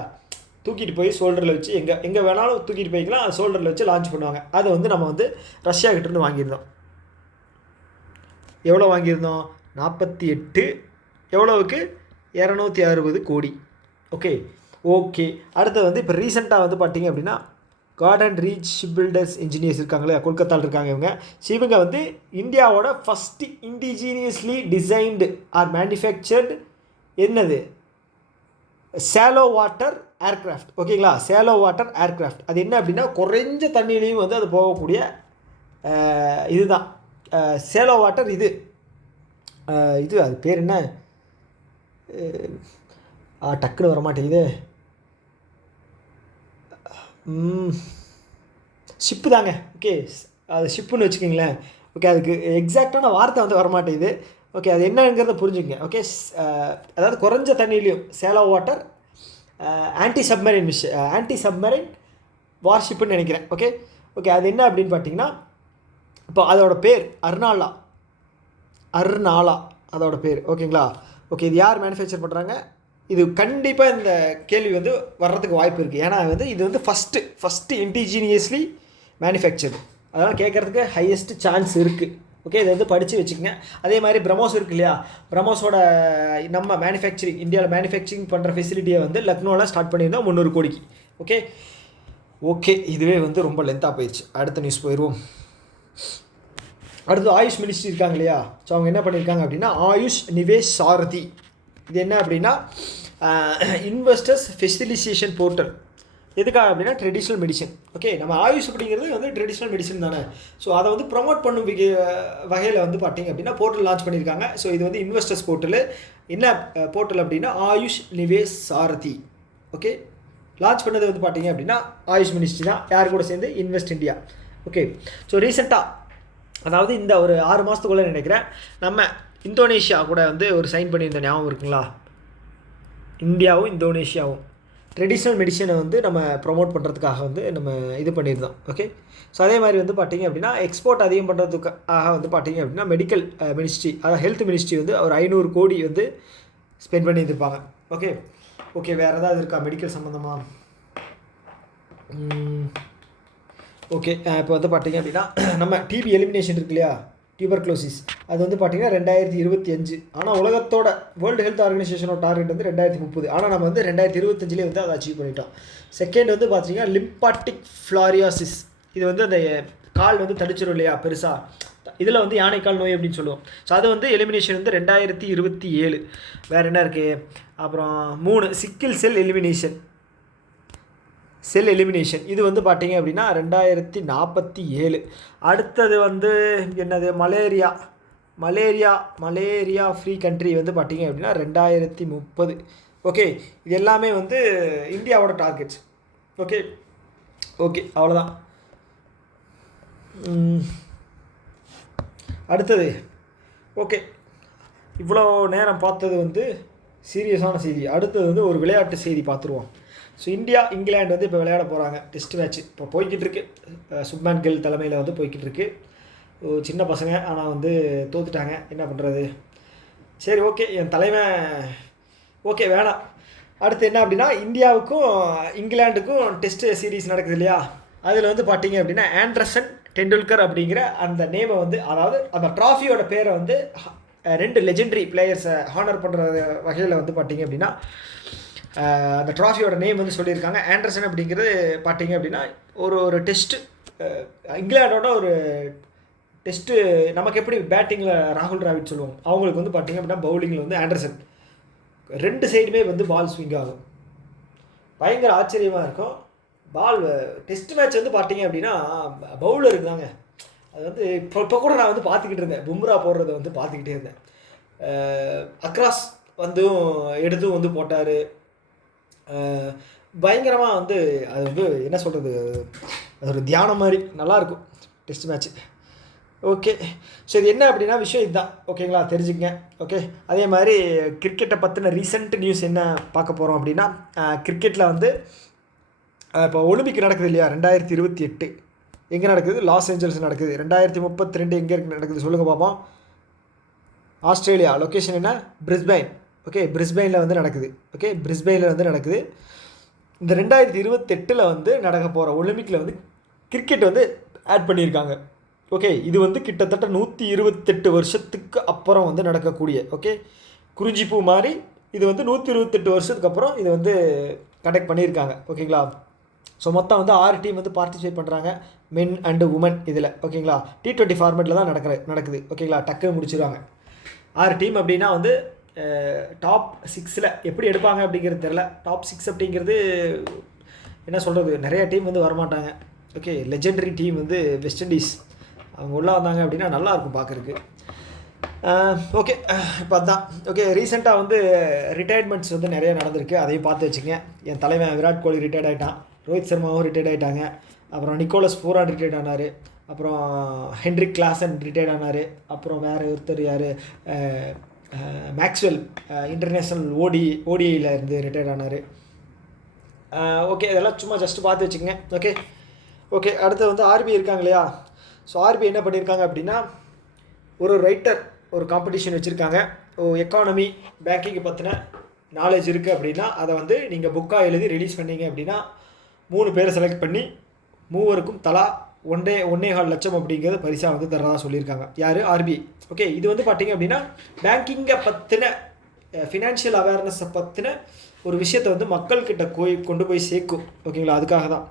தூக்கிட்டு போய் ஷோல்டரில் வச்சு எங்கே வேணாலும் தூக்கிட்டு போய்க்கலாம், அது ஷோல்டரில் வச்சு லான்ச் பண்ணுவாங்க. அதை வந்து நம்ம வந்து ரஷ்யாக்கிட்டேருந்து வாங்கியிருந்தோம். எவ்வளோ வாங்கியிருந்தோம்? 48, எவ்வளோவுக்கு? 260 கோடி. ஓகே, அடுத்தது வந்து இப்போ ரீசெண்டாக வந்து பார்த்திங்க அப்படின்னா, garden reach ship builders engineers இருக்காங்களே, கொல்கத்தாவில் இருக்காங்க இவங்க வந்து இந்தியாவோட first indigenously designed or manufactured என்னது, சேலோ வாட்டர் ஏர்க்ராஃப்ட். ஓகேங்களா, சேலோ வாட்டர் ஏர்க்ராஃப்ட். அது என்ன அப்படின்னா, குறைஞ்ச தண்ணியிலையும் வந்து அது போகக்கூடிய இதுதான் சேலோ வாட்டர். இது அது பேர் என்ன, டக்குன்னு வரமாட்டேங்குது. ஷிப்பு தாங்க. ஓகே, அது ஷிப்புன்னு வச்சுக்கிங்களேன். ஓகே, அதுக்கு எக்ஸாக்டான வார்த்தை வந்து வரமாட்டேங்குது. ஓகே, அது என்னங்கிறத புரிஞ்சுங்க. ஓகே, அதாவது குறைஞ்ச தண்ணியிலையும் சேலோ வாட்டர் ஆன்டி சப்மரைன் வார்ஷிப்புன்னு நினைக்கிறேன். ஓகே, அது என்ன அப்படின்னு பார்த்தீங்கன்னா, இப்போ அதோட பேர் அர்னாலா அதோட பேர். ஓகேங்களா? ஓகே, இது யார் மேனுஃபேக்சர் பண்ணுறாங்க? இது கண்டிப்பாக இந்த கேள்வி வந்து வர்றதுக்கு வாய்ப்பு இருக்குது. ஏன்னா வந்து இது வந்து ஃபஸ்ட்டு இண்டிஜீனியஸ்லி மேனுஃபேக்சர்டு, அதனால் கேட்குறதுக்கு ஹையஸ்ட் சான்ஸ் இருக்குது. ஓகே, இதை வந்து படித்து வச்சுக்கோங்க. அதே மாதிரி பிரம்மோஸ் இருக்குது இல்லையா, பிரம்மோஸோட நம்ம இந்தியாவில் மேனுஃபேக்சரிங் பண்ணுற ஃபெசிலிட்டியை வந்து லக்னோவில் ஸ்டார்ட் பண்ணியிருந்தோம் 300 கோடிக்கு. ஓகே, இதுவே வந்து ரொம்ப லென்த்தாக போயிடுச்சு. அடுத்த நியூஸ் போயிடுவோம். அடுத்து ஆயுஷ் மினிஸ்ட்ரி இருக்காங்க இல்லையா, ஸோ அவங்க என்ன பண்ணியிருக்காங்க அப்படின்னா, ஆயுஷ் நிவேஷ் சாரதி. இது என்ன அப்படின்னா, இன்வெஸ்டர்ஸ் ஃபெசிலிட்டேஷன் போர்ட்டல். எதுக்காக அப்படின்னா, ட்ரெடிஷ்னல் மெடிசன். ஓகே, நம்ம ஆயுஷ் அப்படிங்கிறது வந்து ட்ரெடிஷ்னல் மெடிசன் தானே. ஸோ அதை வந்து ப்ரமோட் பண்ணும் வகையில் வந்து பார்த்திங்க அப்படின்னா போர்ட்டல் லான்ச் பண்ணியிருக்காங்க. ஸோ இது வந்து இன்வெஸ்டர்ஸ் போர்ட்டல். என்ன போர்ட்டல் அப்படின்னா, ஆயுஷ் நிவேஷ் சாரதி. ஓகே, லான்ச் பண்ணது வந்து பார்த்திங்க அப்படின்னா ஆயுஷ் மினிஸ்ட்ரி தான். யார் கூட சேர்ந்து? Invest India. ஓகே, ஸோ ரீசெண்டாக, அதாவது இந்த ஒரு 6 மாதத்துக்குள்ளே நினைக்கிறேன், நம்ம இந்தோனேஷியா கூட வந்து ஒரு சைன் பண்ணியிருந்த ஞாபகம் இருக்குங்களா? இந்தியாவும் இந்தோனேஷியாவும் ட்ரெடிஷ்னல் மெடிசனை வந்து நம்ம ப்ரொமோட் பண்ணுறதுக்காக வந்து நம்ம இது பண்ணியிருந்தோம். ஓகே, ஸோ அதே மாதிரி வந்து பார்த்திங்க அப்படின்னா, எக்ஸ்போர்ட் அதிகம் பண்ணுறதுக்காக வந்து பார்த்திங்க அப்படின்னா மெடிக்கல் மினிஸ்ட்ரி, அதாவது ஹெல்த் மினிஸ்ட்ரி வந்து ஒரு 500 கோடி வந்து ஸ்பெண்ட் பண்ணியிருப்பாங்க. ஓகே, வேறு ஏதாவது இருக்கா மெடிக்கல் சம்மந்தமாக? ஓகே, இப்போ வந்து பார்த்திங்க அப்படின்னா, நம்ம டிபி எலிமினேஷன் இருக்கு இல்லையா, டியூபர்குலோசிஸ், அது வந்து பார்த்திங்கன்னா 2025. ஆனால் உலகத்தோட வேர்ல்டு ஹெல்த் ஆர்கனைசேஷனோட டார்கெட் வந்து 2030. ஆனால் நம்ம வந்து 2025 வந்து அதை அச்சீவ் பண்ணிட்டோம். செகண்ட் வந்து பார்த்திங்கன்னா லிம்பாட்டிக் ஃப்ளாரியாசிஸ். இது வந்து அந்த கால் வந்து தடிச்சிடும் இல்லையா பெருசாக, இதில் வந்து யானைக்கால் நோய் அப்படின்னு சொல்லுவோம். ஸோ அது வந்து எலிமினேஷன் வந்து 2027. வேறு என்ன இருக்குது? அப்புறம் 3 சிக்கிள் செல் எலிமினேஷன். இது வந்து பார்த்திங்க அப்படின்னா 2047. அடுத்தது வந்து என்னது, மலேரியா ஃப்ரீ கண்ட்ரி வந்து பார்த்திங்க அப்படின்னா 2030. ஓகே, இது எல்லாமே வந்து இந்தியாவோட டார்கெட்ஸ். ஓகே, அவ்வளோதான். அடுத்தது ஓகே, இவ்வளோ நேரம் பார்த்தது வந்து சீரியஸான செய்தி. அடுத்தது வந்து ஒரு விளையாட்டு செய்தி பார்த்துருவோம். ஸோ இந்தியா இங்கிலாந்து வந்து இப்போ விளையாட போகிறாங்க டெஸ்ட் மேட்ச். இப்போ போய்கிட்டு இருக்கு, சுப்மன் கில் தலைமையில் வந்து போய்கிட்டு இருக்கு. சின்ன பசங்க, ஆனால் வந்து தோத்துட்டாங்க, என்ன பண்ணுறது. சரி, ஓகே, என் தலைவன் ஓகே வேணாம். அடுத்து என்ன அப்படின்னா, இந்தியாவுக்கும் இங்கிலாண்டுக்கும் டெஸ்ட் சீரீஸ் நடக்குது இல்லையா, அதில் வந்து பார்த்திங்க அப்படின்னா ஆண்டர்சன் டெண்டுல்கர் அப்படிங்கிற அந்த நேமை வந்து, அதாவது அந்த ட்ராஃபியோட பேரை வந்து 2 லெஜெண்டரி பிளேயர்ஸை ஹானர் பண்ணுற வகையில் வந்து பார்த்திங்க அப்படின்னா அந்த ட்ராஃபியோட நேம் வந்து சொல்லியிருக்காங்க. ஆண்டர்சன் அப்படிங்கிறது பார்த்திங்க அப்படின்னா ஒரு டெஸ்ட்டு இங்கிலாண்டோட ஒரு டெஸ்ட்டு நமக்கு எப்படி பேட்டிங்கில் ராகுல் டிராவிட் சொல்லுவோம், அவங்களுக்கு வந்து பார்த்திங்க அப்படின்னா பவுலிங்கில் வந்து ஆண்டர்சன். 2 சைடுமே வந்து பால் ஸ்விங் ஆகும், பயங்கர ஆச்சரியமாக இருக்கும். பால் டெஸ்ட் மேட்ச் வந்து பார்த்தீங்க அப்படின்னா பவுலருக்கு தாங்க அது வந்து இப்போ கூட நான் வந்து பார்த்துக்கிட்டு இருந்தேன், பும்ரா போடுறத வந்து பார்த்துக்கிட்டே இருந்தேன். அக்ராஸ் வந்து எடுத்தும் வந்து போட்டார். பயங்கரமாக வந்து அது வந்து என்ன சொல்கிறது, அது ஒரு தியானம் மாதிரி நல்லாயிருக்கும் டெஸ்ட் மேட்ச்சு. ஓகே, ஸோ இது என்ன அப்படின்னா விஷயம் இதுதான், ஓகேங்களா, தெரிஞ்சுக்கங்க. ஓகே, அதே மாதிரி கிரிக்கெட்டை பற்றின ரீசெண்ட் நியூஸ் என்ன பார்க்க போகிறோம் அப்படின்னா, கிரிக்கெட்டில் வந்து இப்போ ஒலிம்பிக் நடக்குது இல்லையா, 2028 எங்கே நடக்குது, லாஸ் ஏஞ்சல்ஸ் நடக்குது. 2032 எங்கே நடக்குது சொல்லுங்கள் பார்ப்போம். ஆஸ்திரேலியா, லொக்கேஷன் என்ன, பிரிஸ்பெயின். ஓகே, பிரிஸ்பெயினில் வந்து நடக்குது. ஓகே, பிரிஸ்பெயினில் வந்து நடக்குது. இந்த 2028 வந்து நடக்க போகிற ஒலிம்பிக்கில் வந்து கிரிக்கெட் வந்து ஆட் பண்ணியிருக்காங்க. ஓகே, இது வந்து கிட்டத்தட்ட 128 வருஷத்துக்கு அப்புறம் வந்து நடக்கக்கூடிய, ஓகே, குறிஞ்சிப்பூ மாதிரி இது வந்து 128 வருஷத்துக்கு அப்புறம் இது வந்து கண்டக்ட் பண்ணியிருக்காங்க. ஓகேங்களா, ஸோ மொத்தம் வந்து 6 டீம் வந்து பார்ட்டிசிபேட் பண்ணுறாங்க, மென் அண்டு உமன் இதில். ஓகேங்களா, T20 ஃபார்மேட்டில் தான் நடக்குது. ஓகேங்களா, டக்குன்னு முடிச்சிடுவாங்க. 6 டீம் அப்படின்னா வந்து டாப் 6ல் எப்படி எடுப்பாங்க அப்படிங்கிறது தெரில. டாப் 6 அப்படிங்கிறது என்ன சொல்கிறது, நிறைய டீம் வந்து வரமாட்டாங்க. ஓகே, லெஜெண்டரி டீம் வந்து வெஸ்ட் இண்டீஸ், அவங்க உள்ளே வந்தாங்க அப்படின்னா நல்லாயிருக்கும் பார்க்குறதுக்கு. ஓகே, இப்போ அதுதான். ஓகே, ரீசெண்டாக வந்து ரிட்டையர்மெண்ட்ஸ் வந்து நிறைய நடந்திருக்கு, அதையும் பார்த்து வச்சுங்க. என் தலைவன் விராட் கோலி ரிட்டையர்ட் ஆகிட்டான், ரோஹித் சர்மாவும் ரிட்டையர்ட் ஆகிட்டாங்க, அப்புறம் நிக்கோலஸ் பூரான் ரிட்டையர்ட் ஆனார், அப்புறம் ஹென்ரிக் கிளாசன் ரிட்டையர்ட் ஆனார், அப்புறம் வேறு ஒருத்தர் யார், மேக்ஸ்வெல் இன்டர்நேஷ்னல் ஓடிஐயில் இருந்து ரிட்டையர்ட் ஆனார். ஓகே, இதெல்லாம் சும்மா ஜஸ்ட்டு பார்த்து வச்சுக்கோங்க. ஓகே, அடுத்து வந்து ஆர்பிஐ இருக்காங்க இல்லையா, ஸோ ஆர்பிஐ என்ன பண்ணியிருக்காங்க அப்படின்னா, ஒரு ரைட்டர் ஒரு காம்படிஷன் வச்சுருக்காங்க. எக்கானமி பேங்கிங்கை பற்றின நாலேஜ் இருக்குது அப்படின்னா அதை வந்து நீங்கள் புக்காக எழுதி ரிலீஸ் பண்ணீங்க அப்படின்னா 3 பேரை செலக்ட் பண்ணி 3 தலா 1.25 லட்சம் அப்படிங்கிறத பரிசாக வந்து தரதாக சொல்லியிருக்காங்க. யார், ஆர்பிஐ. ஓகே, இது வந்து பார்த்திங்க அப்படின்னா பேங்கிங்கை பற்றின ஃபினான்ஷியல் அவேர்னஸை பற்றின ஒரு விஷயத்தை வந்து மக்கள்கிட்ட கொண்டு போய் சேர்க்கும். ஓகேங்களா, அதுக்காக தான்.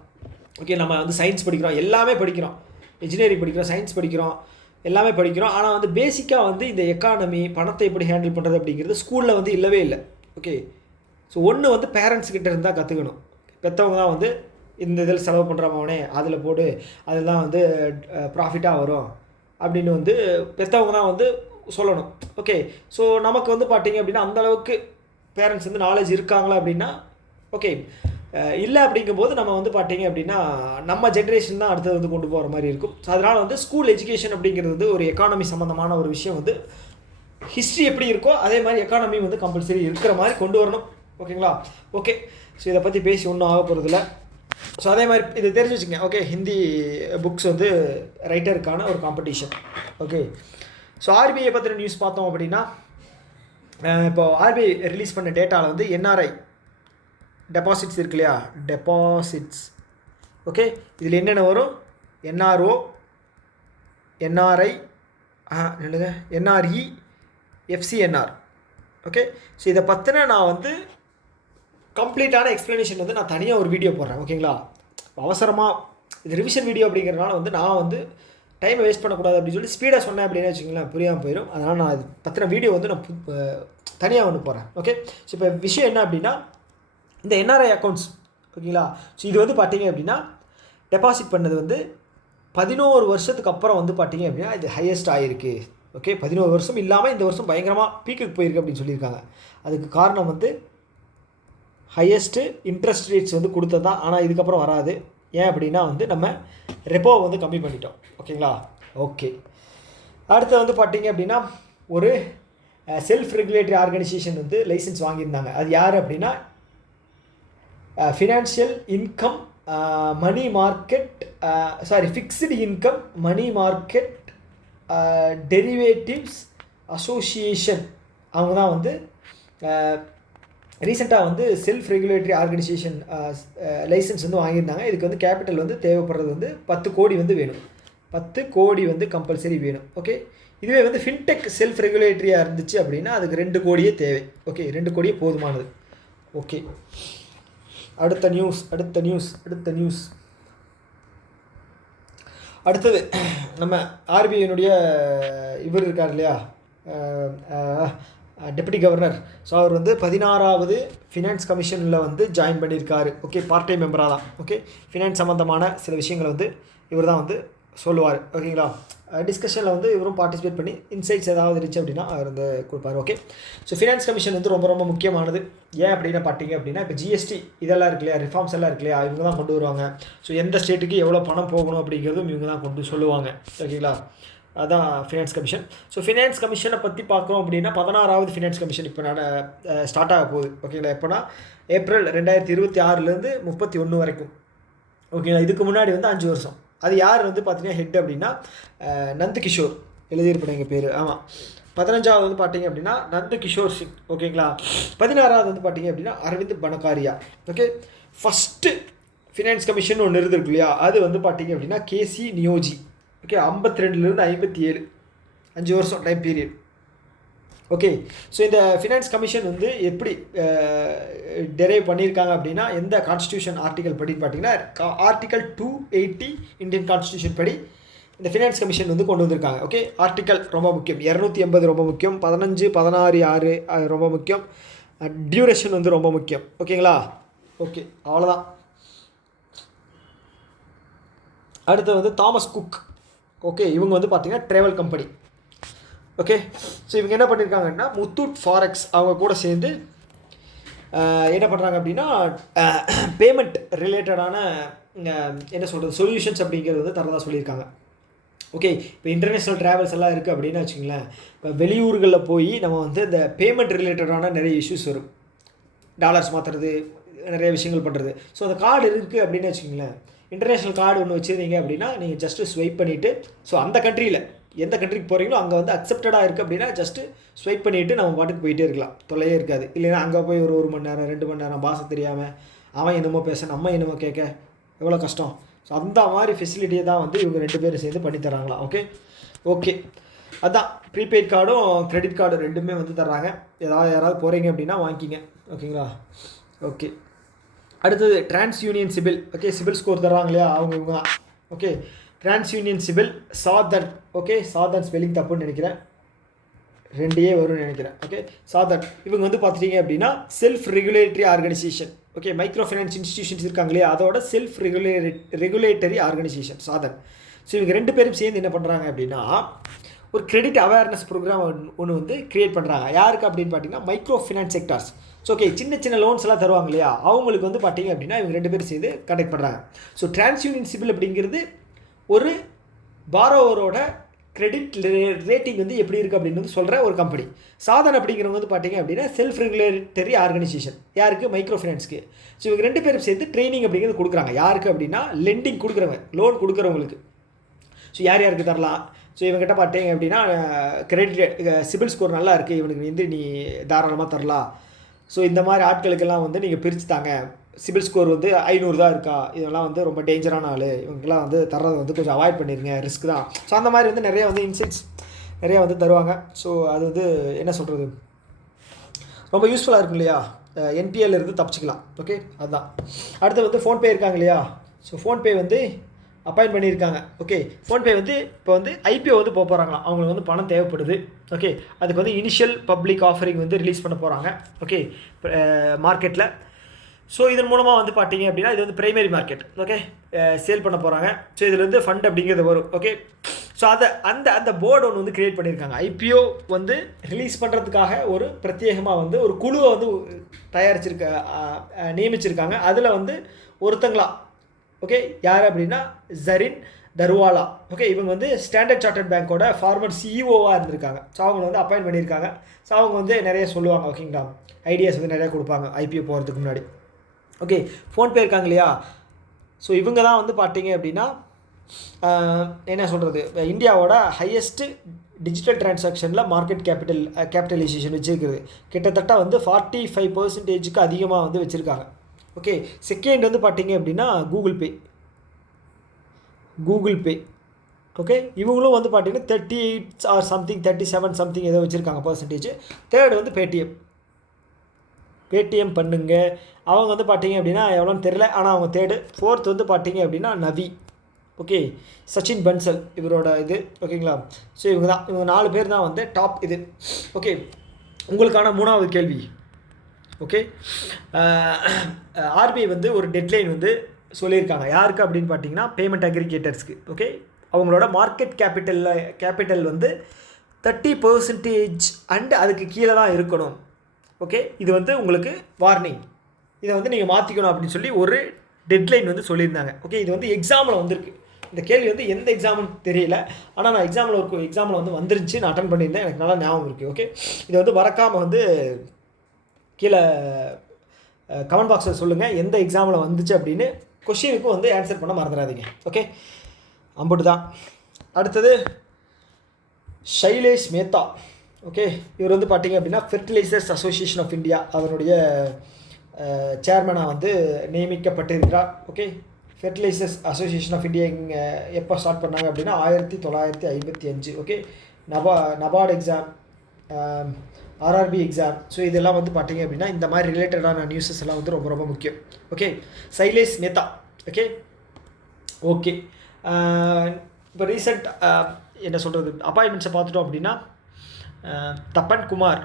ஓகே, நம்ம வந்து சயின்ஸ் படிக்கிறோம், எல்லாமே படிக்கிறோம், இன்ஜினியரிங் படிக்கிறோம், சயின்ஸ் படிக்கிறோம், எல்லாமே படிக்கிறோம். ஆனால் வந்து பேசிக்காக வந்து இந்த எக்கானமி, பணத்தை எப்படி ஹேண்டில் பண்ணுறது அப்படிங்கிறது ஸ்கூலில் வந்து இல்லவே இல்லை. ஓகே, ஸோ ஒன்று வந்து பேரண்ட்ஸ்கிட்ட இருந்தால் கற்றுக்கணும். பெற்றவங்க தான் வந்து இந்த இதில் செலவு பண்ணுறவனே அதில் போடு, அதெல்லாம் வந்து ப்ராஃபிட்டாக வரும் அப்படின்னு வந்து பெற்றவங்க தான் வந்து சொல்லணும். ஓகே, ஸோ நமக்கு வந்து பார்த்திங்க அப்படின்னா அந்தளவுக்கு பேரண்ட்ஸ் வந்து நாலேஜ் இருக்காங்களா அப்படின்னா ஓகே இல்லை. அப்படிங்கும்போது நம்ம வந்து பார்த்திங்க அப்படின்னா நம்ம ஜென்ரேஷன் தான் அடுத்தது வந்து கொண்டு போகிற மாதிரி இருக்கும். ஸோ அதனால் வந்து ஸ்கூல் எஜுகேஷன் அப்படிங்கிறது வந்து ஒரு எக்கானமி சம்மந்தமான ஒரு விஷயம் வந்து ஹிஸ்ட்ரி எப்படி இருக்கோ அதே மாதிரி எக்கானமி வந்து கம்பல்சரி இருக்கிற மாதிரி கொண்டு வரணும். ஓகேங்களா, ஓகே, ஸோ இதை பற்றி பேசி ஒன்றும் ஆக போகிறதில்ல. ஸோ அதே மாதிரி இது தெரிஞ்சு வச்சுங்க. ஓகே, ஹிந்தி புக்ஸ் வந்து ரைட்டருக்கான ஒரு காம்படிஷன். ஓகே, ஸோ ஆர்பிஐ பற்றின நியூஸ் பார்த்தோம் அப்படின்னா, இப்போ ஆர்பிஐ ரிலீஸ் பண்ண டேட்டாவில் வந்து என்ஆர்ஐ டெபாசிட்ஸ் இருக்கு இல்லையா, டெபாசிட்ஸ். ஓகே, இதில் என்னென்ன வரும், என்ஆர்ஓ, என்ஆர்ஐ, இல்லைங்க என்ஆர்இ, எஃப்சிஎன்ஆர். ஓகே, ஸோ இதை பற்றின நான் வந்து கம்ப்ளீட்டான எக்ஸ்ப்ளனேஷன் வந்து நான் தனியாக ஒரு வீடியோ போடுறேன். ஓகேங்களா, அவசரமாக இது ரிவிஷன் வீடியோ அப்படிங்கிறதுனால வந்து நான் வந்து டைமை வேஸ்ட் பண்ணக்கூடாது அப்படின்னு சொல்லி ஸ்பீடாக சொன்னேன் அப்படின்னு வச்சுங்களேன், புரியாமல் போயிடும். அதனால் நான் அது பற்றின வீடியோ வந்து நான் தனியாக ஒன்று போகிறேன். ஓகே, ஸோ இப்போ விஷயம் என்ன அப்படின்னா, இந்த என்ஆர்ஐ அக்கௌண்ட்ஸ். ஓகேங்களா, ஸோ இது வந்து பார்த்திங்க அப்படின்னா டெபாசிட் பண்ணது வந்து 11 வருஷத்துக்கு அப்புறம் வந்து பார்த்திங்க அப்படின்னா இது ஹையஸ்ட் ஆகிருக்கு. ஓகே, 11 வருஷம் இல்லாமல் இந்த வருஷம் பயங்கரமாக பீக்குக்கு போயிருக்கு அப்படின்னு சொல்லியிருக்காங்க. அதுக்கு காரணம் வந்து ஹையஸ்ட்டு இன்ட்ரெஸ்ட் ரேட்ஸ் வந்து கொடுத்தது தான். ஆனால் இதுக்கப்புறம் வராது. ஏன் அப்படின்னா வந்து நம்ம ரெப்போ வந்து கம்மி பண்ணிட்டோம். ஓகேங்களா, ஓகே. அடுத்து வந்து பார்த்திங்க அப்படின்னா ஒரு செல்ஃப் ரெகுலேட்டரி ஆர்கனைசேஷன் வந்து லைசன்ஸ் வாங்கியிருந்தாங்க. அது யார் அப்படின்னா financial income money market fixed income money market derivatives association. அவங்க தான் வந்து ரீசெண்டாக வந்து செல்ஃப் ரெகுலேட்டரி ஆர்கனைசேஷன் லைசன்ஸ் வந்து வாங்கியிருந்தாங்க. இதுக்கு வந்து கேபிட்டல் வந்து தேவைப்படுறது வந்து 10 கோடி வந்து வேணும். 10 கோடி வந்து கம்பல்சரி வேணும். ஓகே, இதுவே வந்து ஃபின்டெக் செல்ஃப் ரெகுலேட்டரியாக இருந்துச்சு அப்படின்னா அதுக்கு 2 கோடியே தேவை. ஓகே, 2 கோடியே போதுமானது. ஓகே, அடுத்த நியூஸ். அடுத்தது நம்ம ஆர்பிஐனுடைய இவர் இருக்கார் இல்லையா, டெப்யூட்டி கவர்னர். ஸோ அவர் வந்து 16வது ஃபினான்ஸ் கமிஷனில் வந்து ஜாயின் பண்ணியிருக்காரு. ஓகே, பார்ட் டைம் மெம்பராக தான். ஓகே, ஃபினான்ஸ் சம்மந்தமான சில விஷயங்களை வந்து இவர் தான் வந்து சொல்லுவார். ஓகேங்களா, டிஸ்கஷனில் வந்து இவரும் பார்ட்டிசிபேட் பண்ணி இன்சைட்ஸ் ஏதாவது இருந்துச்சு அப்படின்னா அவர் வந்து கொடுப்பார். ஓகே, ஸோ ஃபினான்ஸ் கமிஷன் வந்து ரொம்ப ரொம்ப முக்கியமானது. ஏன் அப்படின்னு பார்த்தீங்க அப்படின்னா, இப்போ ஜிஎஸ்டி இதெல்லாம் இருக்கு இல்லையா, ரிஃபார்ம்ஸ் எல்லாம் இருக்கு இல்லையா, இவங்க தான் கொண்டு வருவாங்க. ஸோ எந்த ஸ்டேட்டுக்கு எவ்வளோ பணம் போகணும் அப்படிங்கிறதும் இவங்க தான் கொண்டு சொல்லுவாங்க. ஓகேங்களா, அதான் ஃபினான்ஸ் கமிஷன். ஸோ ஃபினான்ஸ் கமிஷனை பற்றி பார்க்குறோம் அப்படின்னா 16வது ஃபினான்ஸ் கமிஷன் இப்போ ஸ்டார்ட் ஆக போகுது. ஓகேங்களா, எப்போனா ஏப்ரல் 2026 31 வரைக்கும். ஓகேங்களா, இதுக்கு முன்னாடி வந்து 5 வருஷம். அது யார் வந்து பார்த்தீங்கன்னா ஹெட் அப்படின்னா நந்த்கிஷோர் எழுதியிருப்பேன் எங்கள் பேர். ஆமாம், 15வது வந்து பார்த்தீங்க அப்படின்னா நந்த்கிஷோர் சிங். ஓகேங்களா, 16வது வந்து பார்த்தீங்க அப்படின்னா Arvind Panagariya. Okay, first finance commission ஒன்று இருந்திருக்கு இல்லையா, அது வந்து பார்த்தீங்க அப்படின்னா கேசி நியோஜி. ஓகே, 52 57 5 வருஷம் டைம் பீரியட். ஓகே, ஸோ இந்த ஃபினான்ஸ் கமிஷன் வந்து எப்படி டெரைவ் பண்ணியிருக்காங்க அப்படின்னா, எந்த கான்ஸ்டியூஷன் ஆர்டிகல் படி பார்த்தீங்கன்னா ஆர்டிகல் 280 இந்தியன் கான்ஸ்டியூஷன் படி இந்த ஃபினான்ஸ் கமிஷன் வந்து கொண்டு வந்திருக்காங்க. ஓகே, ஆர்டிக்கல் ரொம்ப முக்கியம், 280 ரொம்ப முக்கியம், 15, 16, 6 ரொம்ப முக்கியம், டியூரேஷன் வந்து ரொம்ப முக்கியம். ஓகேங்களா, ஓகே, அவ்வளோதான். அடுத்து வந்து தாமஸ் குக். ஓகே, இவங்க வந்து பார்த்தீங்கன்னா ட்ராவல் கம்பெனி. ஓகே, ஸோ இவங்க என்ன பண்ணியிருக்காங்கன்னா முத்தூட் ஃபாரெக்ஸ் அவங்க கூட சேர்ந்து என்ன பண்ணுறாங்க அப்படின்னா பேமெண்ட் ரிலேட்டடான என்ன சொல்கிறது சொல்யூஷன்ஸ் அப்படிங்கிறது வந்து தரதாக சொல்லியிருக்காங்க. ஓகே, இப்போ இன்டர்நேஷ்னல் ட்ராவல்ஸ் எல்லாம் இருக்குது அப்படின்னு வச்சுங்களேன். இப்போ வெளியூர்களில் போய் நம்ம வந்து இந்த பேமெண்ட் ரிலேட்டடான நிறைய இஷ்யூஸ் வரும். டாலர்ஸ் மாற்றுறது, நிறைய விஷயங்கள் பண்ணுறது. ஸோ அந்த கார்டு இருக்குது அப்படின்னு வச்சுங்களேன், இன்டர்நேஷ்னல் கார்டு ஒன்று வச்சுருந்தீங்க அப்படின்னா நீங்கள் ஜஸ்ட்டு ஸ்வைப் பண்ணிவிட்டு, ஸோ அந்த கண்ட்ரியில் எந்த கண்ட்ரிக்கு போகிறீங்களோ அங்கே வந்து அக்செப்டடாக இருக்குது அப்படின்னா ஜஸ்ட்டு ஸ்வைப் பண்ணிவிட்டு நம்ம பாட்டுக்கு போயிட்டே இருக்கலாம், தொல்லையே இருக்காது. இல்லைன்னா அங்கே போய் ஒரு 1 மணி நேரம் 2 மணி நேரம் பாஷை தெரியாமல் அவன் என்னமோ பேச நம்ம என்னமோ கேட்க எவ்வளோ கஷ்டம். ஸோ அந்த மாதிரி ஃபெசிலிட்டியை தான் வந்து இவங்க 2 பேரும் சேர்ந்து பண்ணி தராங்களாம். ஓகே ஓகே, அதான் ப்ரீபெய்ட் கார்டும் கிரெடிட் கார்டு ரெண்டுமே வந்து தர்றாங்க. யாராவது போகிறீங்க அப்படின்னா வாங்கிக்கிங்க. ஓகேங்களா, ஓகே. அடுத்தது TransUnion CIBIL. Okay, CIBIL score தர்றாங்க இல்லையா, இவங்க தான். ஓகே, டிரான்ஸ் யூனியன் சிபில் சாதன். ஓகே, சாதன் ஸ்பெல்லிங் தப்புன்னு நினைக்கிறேன், 2 வரும்னு நினைக்கிறேன். ஓகே, சாதன் இவங்க வந்து பார்த்துட்டீங்க அப்படின்னா self regulatory organisation. Okay, micro finance institutions இருக்காங்க இல்லையா, அதோட செல்ஃப் ரெகுலேட்டரி ஆர்கனைசேஷன் சாதன். ஸோ இவங்க 2 பேரும் சேர்ந்து என்ன பண்ணுறாங்க அப்படின்னா ஒரு கிரெடிட் அவேர்னஸ் ப்ரோக்ராம் ஒன்று வந்து க்ரியேட் பண்ணுறாங்க. யாருக்கு அப்படின்னு பார்த்தீங்கன்னா micro finance sectors. So okay, சின்ன சின்ன லோன்ஸ் எல்லாம் தருவாங்க இல்லையா, அவங்களுக்கு வந்து பார்த்தீங்க அப்படின்னா இவங்க 2 பேரும் சேர்ந்து கண்டக்ட் பண்ணுறாங்க. ஸோ டிரான்ஸ் யூனியன் சிபில் அப்படிங்கிறது ஒரு பாரோவரோட கிரெடிட் ரேட்டிங் வந்து எப்படி இருக்குது அப்படின்னு வந்து சொல்கிற ஒரு கம்பெனி. சாதன் அப்படிங்கிறவங்க வந்து பார்த்தீங்க அப்படின்னா செல்ஃப் ரெகுலேட்டரி ஆர்கனைசேஷன். யாருக்கு? மைக்ரோ ஃபைனான்ஸ்க்கு. ஸோ இவங்க 2 பேரும் சேர்த்து ட்ரைனிங் அப்படிங்கிறது கொடுக்குறாங்க. யாருக்கு அப்படின்னா லெண்டிங் கொடுக்குறவங்க, லோன் கொடுக்குறவங்களுக்கு. ஸோ யார் யாருக்கு தரலாம்? ஸோ இவங்ககிட்ட பார்த்தீங்க அப்படின்னா கிரெடிட் சிபில் ஸ்கோர் நல்லா இருக்குது, இவனுக்கு வந்து நீ தாராளமாக தரலாம். ஸோ இந்த மாதிரி ஆட்களுக்கெல்லாம் வந்து நீங்கள் பிரித்து தாங்க. சிபில் ஸ்கோர் வந்து 500 தான் இருக்கா, இதெல்லாம் வந்து ரொம்ப டேஞ்சரான ஆள், இவங்கெல்லாம் வந்து தர்றதை வந்து கொஞ்சம் அவாய்ட் பண்ணிடுங்க, ரிஸ்க் தான். ஸோ அந்த மாதிரி வந்து நிறையா வந்து இன்சைட்ஸ் நிறையா வந்து தருவாங்க. ஸோ அது வந்து என்ன சொல்கிறது, ரொம்ப யூஸ்ஃபுல்லாக இருக்கும் இல்லையா, என்பிஎல் இருந்து தப்பிச்சிக்கலாம். ஓகே, அதுதான். அடுத்து வந்து ஃபோன்பே இருக்காங்க இல்லையா, ஸோ ஃபோன்பே வந்து அப்பாயின்ட் பண்ணியிருக்காங்க. ஓகே, ஃபோன்பே வந்து இப்போ வந்து ஐபிஓ வந்து போக போகிறாங்களாம். அவங்களுக்கு வந்து பணம் தேவைப்படுது. ஓகே, அதுக்கு வந்து இனிஷியல் பப்ளிக் ஆஃபரிங் வந்து ரிலீஸ் பண்ண போகிறாங்க. ஓகே, மார்க்கெட்டில். ஸோ இதன் மூலமாக வந்து பார்த்தீங்க அப்படின்னா இது வந்து பிரைமரி மார்க்கெட். ஓகே, சேல் பண்ண போகிறாங்க. ஸோ இதில் வந்து ஃபண்ட் அப்படிங்கிறது வரும். ஓகே, ஸோ அதை அந்த போர்டு ஒன்று வந்து க்ரியேட் பண்ணியிருக்காங்க. ஐபிஓ வந்து ரிலீஸ் பண்ணுறதுக்காக ஒரு பிரத்யேகமாக வந்து ஒரு குழுவை வந்து நியமிச்சிருக்காங்க. அதில் வந்து ஒருத்தங்களா. ஓகே, யார் அப்படின்னா ஜரின் தர்வாலா. ஓகே, இவங்க வந்து ஸ்டாண்டர்ட் சார்ட்டர்ட் பேங்க்கோட ஃபார்மர் சிஇஓவாக இருந்திருக்காங்க. ஸோ அவங்க வந்து அப்பாயின்ட் பண்ணியிருக்காங்க. ஸோ அவங்க வந்து நிறைய சொல்லுவாங்க. ஓகேங்களா, ஐடியாஸ் வந்து நிறையா கொடுப்பாங்க ஐபிஓ போகிறதுக்கு முன்னாடி. ஓகே, ஃபோன்பே இருக்காங்க இல்லையா, ஸோ இவங்க தான் வந்து பார்த்தீங்க அப்படின்னா என்ன சொல்கிறது, இந்தியாவோட ஹையஸ்ட்டு டிஜிட்டல் டிரான்சாக்ஷனில் மார்க்கெட் கேபிட்டலைசேஷன் வச்சுருக்குது. கிட்டத்தட்ட வந்து 45% அதிகமாக வந்து வச்சுருக்காங்க. ஓகே, செகண்ட் வந்து பார்த்தீங்க அப்படின்னா கூகுள் பே. ஓகே, இவங்களும் வந்து பார்த்தீங்கன்னா 38 ஆர் சம்திங் 37 சம்திங் ஏதோ வச்சுருக்காங்க பர்சன்டேஜ். தேர்டு வந்து பேடிஎம் பண்ணுங்க. அவங்க வந்து பார்த்தீங்க அப்படின்னா எவ்வளோன்னு தெரியல, ஆனால் அவங்க தேர்டு. ஃபோர்த் வந்து பார்த்தீங்க அப்படின்னா நவி. ஓகே, சச்சின் பன்சல் இவரோட இது. ஓகேங்களா? ஸோ இவங்க 4 பேர் தான் வந்து டாப் இது. ஓகே, உங்களுக்கான 3வது கேள்வி. ஓகே, ஆர்பிஐ வந்து ஒரு டெட்லைன் வந்து சொல்லியிருக்காங்க. யாருக்கு அப்படின்னு பார்த்தீங்கன்னா பேமெண்ட் அக்ரிகேட்டர்ஸ்க்கு. ஓகே, அவங்களோட மார்க்கெட் கேபிட்டல் வந்து 30% அண்ட் அதுக்கு கீழே தான் இருக்கணும். ஓகே, இது வந்து உங்களுக்கு வார்னிங். இதை வந்து நீங்கள் மாற்றிக்கணும் அப்படின்னு சொல்லி ஒரு டெட்லைன் வந்து சொல்லியிருந்தாங்க. ஓகே, இது வந்து எக்ஸாமில் வந்திருக்கு. இந்த கேள்வி வந்து எந்த எக்ஸாம்னு தெரியல, ஆனால் நான் எக்ஸாமில் வந்து வந்துருந்துச்சு, நான் அட்டன் பண்ணியிருந்தேன், எனக்கு நல்லா ஞாபகம் இருக்குது. ஓகே, இதை வந்து மறக்காமல் வந்து கீழே கமெண்ட் பாக்ஸில் சொல்லுங்கள் எந்த எக்ஸாமில் வந்துச்சு அப்படின்னு. கொஷினுக்கும் வந்து ஆன்சர் பண்ண மறந்துடாதீங்க. ஓகே, அம்புட்டு தான். அடுத்தது ஷைலேஷ் மேத்தா. ஓகே, இவர் வந்து பார்த்தீங்க அப்படின்னா ஃபெர்டிலைசர்ஸ் அசோசியேஷன் ஆஃப் இந்தியா அதனுடைய சேர்மனாக வந்து நியமிக்கப்பட்டிருக்கிறார். Okay, fertilizers association of India இங்கே எப்போ ஸ்டார்ட் பண்ணாங்க அப்படின்னா 1955. Okay, NABARD exam, RRB exam, so இதெல்லாம் வந்து பார்த்தீங்க அப்படின்னா இந்த மாதிரி ரிலேட்டடான நியூஸஸ் எல்லாம் வந்து ரொம்ப ரொம்ப முக்கியம். Okay, Shailesh Mehta. Okay okay இப்போ ரீசெண்ட் என்ன சொல்கிறது அப்பாயின்மெண்ட்ஸை பார்த்துட்டோம் அப்படின்னா தப்பன் குமார்.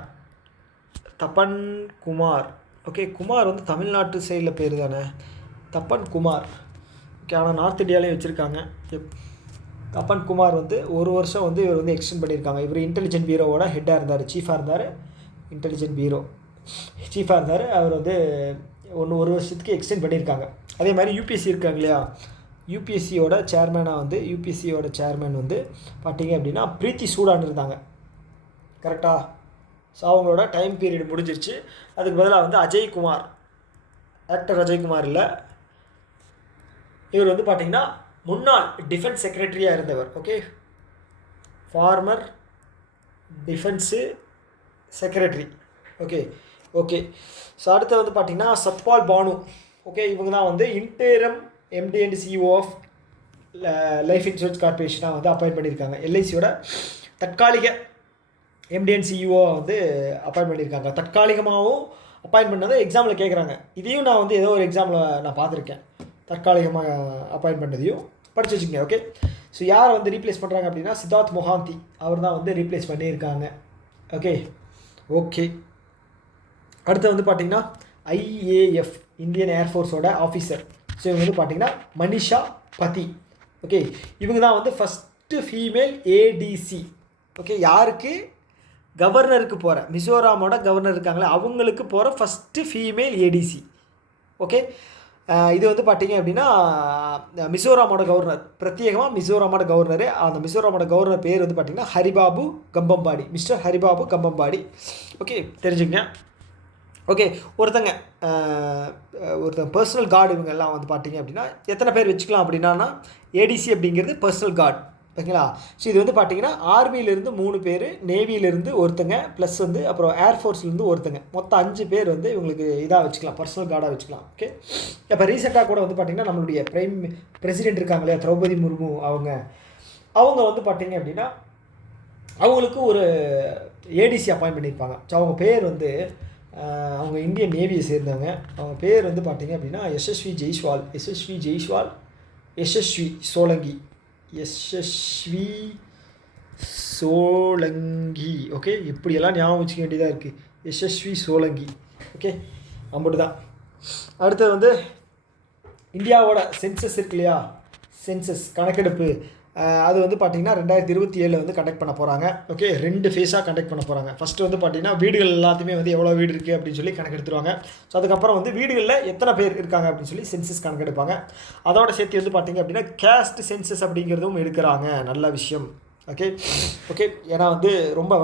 ஓகே, குமார் வந்து தமிழ்நாட்டு சைடில் பேர் தானே, தப்பன் குமார். ஓகே, ஆனால் நார்த் இந்தியாவிலையும் வச்சுருக்காங்க. தப்பன் குமார் வந்து 1 வருஷம் வந்து இவர் வந்து எக்ஸ்டெண்ட் பண்ணியிருக்காங்க. இவர் இன்டெலிஜென்ட் பியூரோவோட ஹெட்டாக இருந்தார், சீஃபாக இருந்தார். இன்டெலிஜென்ட் பியூரோ சீஃபாக இருந்தார். அவர் வந்து 1 வருஷத்துக்கு எக்ஸ்டெண்ட் பண்ணியிருக்காங்க. அதே மாதிரி யூபிஎஸ்சி இருக்காங்க இல்லையா, யூபிஎஸ்சியோட சேர்மேன் வந்து பார்த்தீங்க அப்படின்னா பிரீத்தி சூடான் இருந்தாங்க. கரெக்டாக? ஸோ அவங்களோட டைம் பீரியட் முடிஞ்சிருச்சு. அதுக்கு பதிலாக வந்து அஜய்குமார், ஆக்டர் அஜய்குமார் இல்லை, இவர் வந்து பார்த்தீங்கன்னா முன்னாள் டிஃபென்ஸ் செக்ரட்டரியாக இருந்தவர். Okay, former defence secretary. Okay. So அடுத்து வந்து பார்த்தீங்கன்னா சத்பால் பானு. ஓகே, இவங்க தான் வந்து interim MD and CEO of life insurance கார்பரேஷனாக வந்து அப்பாயின்ட் பண்ணியிருக்காங்க. எல்ஐசியோட தற்காலிக எம்டி அண்ட் சிஇஓ வந்து அப்பாயின்ட் பண்ணியிருக்காங்க. தற்காலிகமாகவும் அப்பாயின்ட் பண்ணதை எக்ஸாமில் கேட்குறாங்க. இதையும் நான் வந்து ஏதோ ஒரு எக்ஸாமில் நான் பார்த்துருக்கேன், தற்காலிகமாக அப்பாயின்ட் பண்ணதையும் படித்து வச்சுக்கோங்க. ஓகே, ஸோ யாரை வந்து ரீப்ளேஸ் பண்ணுறாங்க அப்படின்னா சித்தார்த் மொஹாந்தி, அவர் தான் வந்து ரீப்ளேஸ் பண்ணியிருக்காங்க. ஓகே அடுத்து வந்து பார்த்திங்கன்னா ஐஏஎஃப் இந்தியன் ஏர்ஃபோர்ஸோட ஆஃபீஸர். ஸோ இவங்க வந்து பார்த்திங்கன்னா மனிஷா பதி. ஓகே, இவங்க தான் வந்து ஃபஸ்ட்டு ஃபீமேல் ஏடிசி. ஓகே, யாருக்கு? கவர்னருக்கு போகிற, மிசோராமோட கவர்னர் இருக்காங்களே அவங்களுக்கு போகிற ஃபஸ்ட்டு ஃபீமேல் ஏடிசி. ஓகே, இது வந்து பார்த்திங்க அப்படின்னா மிசோராமோட கவர்னர், பிரத்யேகமாக மிசோராமோட கவர்னர். அந்த மிசோராமோட கவர்னர் பேர் வந்து பார்த்திங்கன்னா ஹரிபாபு கம்பம்பாடி, மிஸ்டர் ஹரிபாபு கம்பம்பாடி. ஓகே, தெரிஞ்சுங்க. ஓகே, ஒருத்தங்க பர்சனல் கார்டு இவங்க எல்லாம் வந்து பார்த்திங்க அப்படின்னா எத்தனை பேர் வச்சுக்கலாம் அப்படின்னா ஏடிசி அப்படிங்கிறது பர்சனல் கார்டு. ஓகேங்களா? ஸோ இது வந்து பார்த்திங்கன்னா ஆர்மியிலேருந்து 3 பேர், நேவியிலேருந்து ஒருத்தங்க, ப்ளஸ் வந்து அப்புறம் ஏர்ஃபோர்ஸ்லேருந்து ஒருத்தங்க, மொத்தம் 5 பேர் வந்து இவங்களுக்கு இதாக வச்சுக்கலாம், பர்சனல் கார்டாக வச்சுக்கலாம். ஓகே, இப்போ ரீசெண்டாக கூட வந்து பார்த்திங்கன்னா நம்மளுடைய பிரசிடென்ட் இருக்காங்க இல்லையா, திரௌபதி முர்மு, அவங்க வந்து பார்த்திங்க அப்படின்னா அவங்களுக்கு ஒரு ஏடிசி அப்பாயின்ட் பண்ணியிருப்பாங்க. ஸோ அவங்க பேர் வந்து அவங்க இந்தியன் நேவியை சேர்ந்தாங்க. அவங்க பேர் வந்து பார்த்திங்க அப்படின்னா யசஸ்வி சோலங்கி. ஓகே, இப்படியெல்லாம் ஞாபகம் வச்சுக்க வேண்டியதாக இருக்குது. யசஸ்வி சோலங்கி. ஓகே, அம்பட்டு தான். அடுத்தது வந்து இந்தியாவோட சென்சஸ் இருக்கு இல்லையா, சென்சஸ் கணக்கெடுப்பு, அது வந்து பார்த்திங்கன்னா 2027 வந்து கண்டக்ட் பண்ண போகிறாங்க. ஓகே, 2 ஃபேஸாக கண்டக்ட் பண்ண போகிறாங்க. ஃபஸ்ட்டு வந்து பார்த்திங்கன்னா வீடுகள் எல்லாத்தையுமே வந்து எவ்வளோ வீடு இருக்குது அப்படின்னு சொல்லி கணக்கெடுத்துருவாங்க. ஸோ அதுக்கப்புறம் வந்து வீடுகளில் எத்தனை பேர் இருக்காங்க அப்படின்னு சொல்லி சென்சஸ் கணக்கெடுப்பாங்க. அதோட சேர்த்து வந்து பார்த்திங்க அப்படின்னா கேஸ்ட் சென்சஸ் அப்படிங்கிறதும் எடுக்கிறாங்க. நல்ல விஷயம். ஓகே, ஏன்னா வந்து ரொம்ப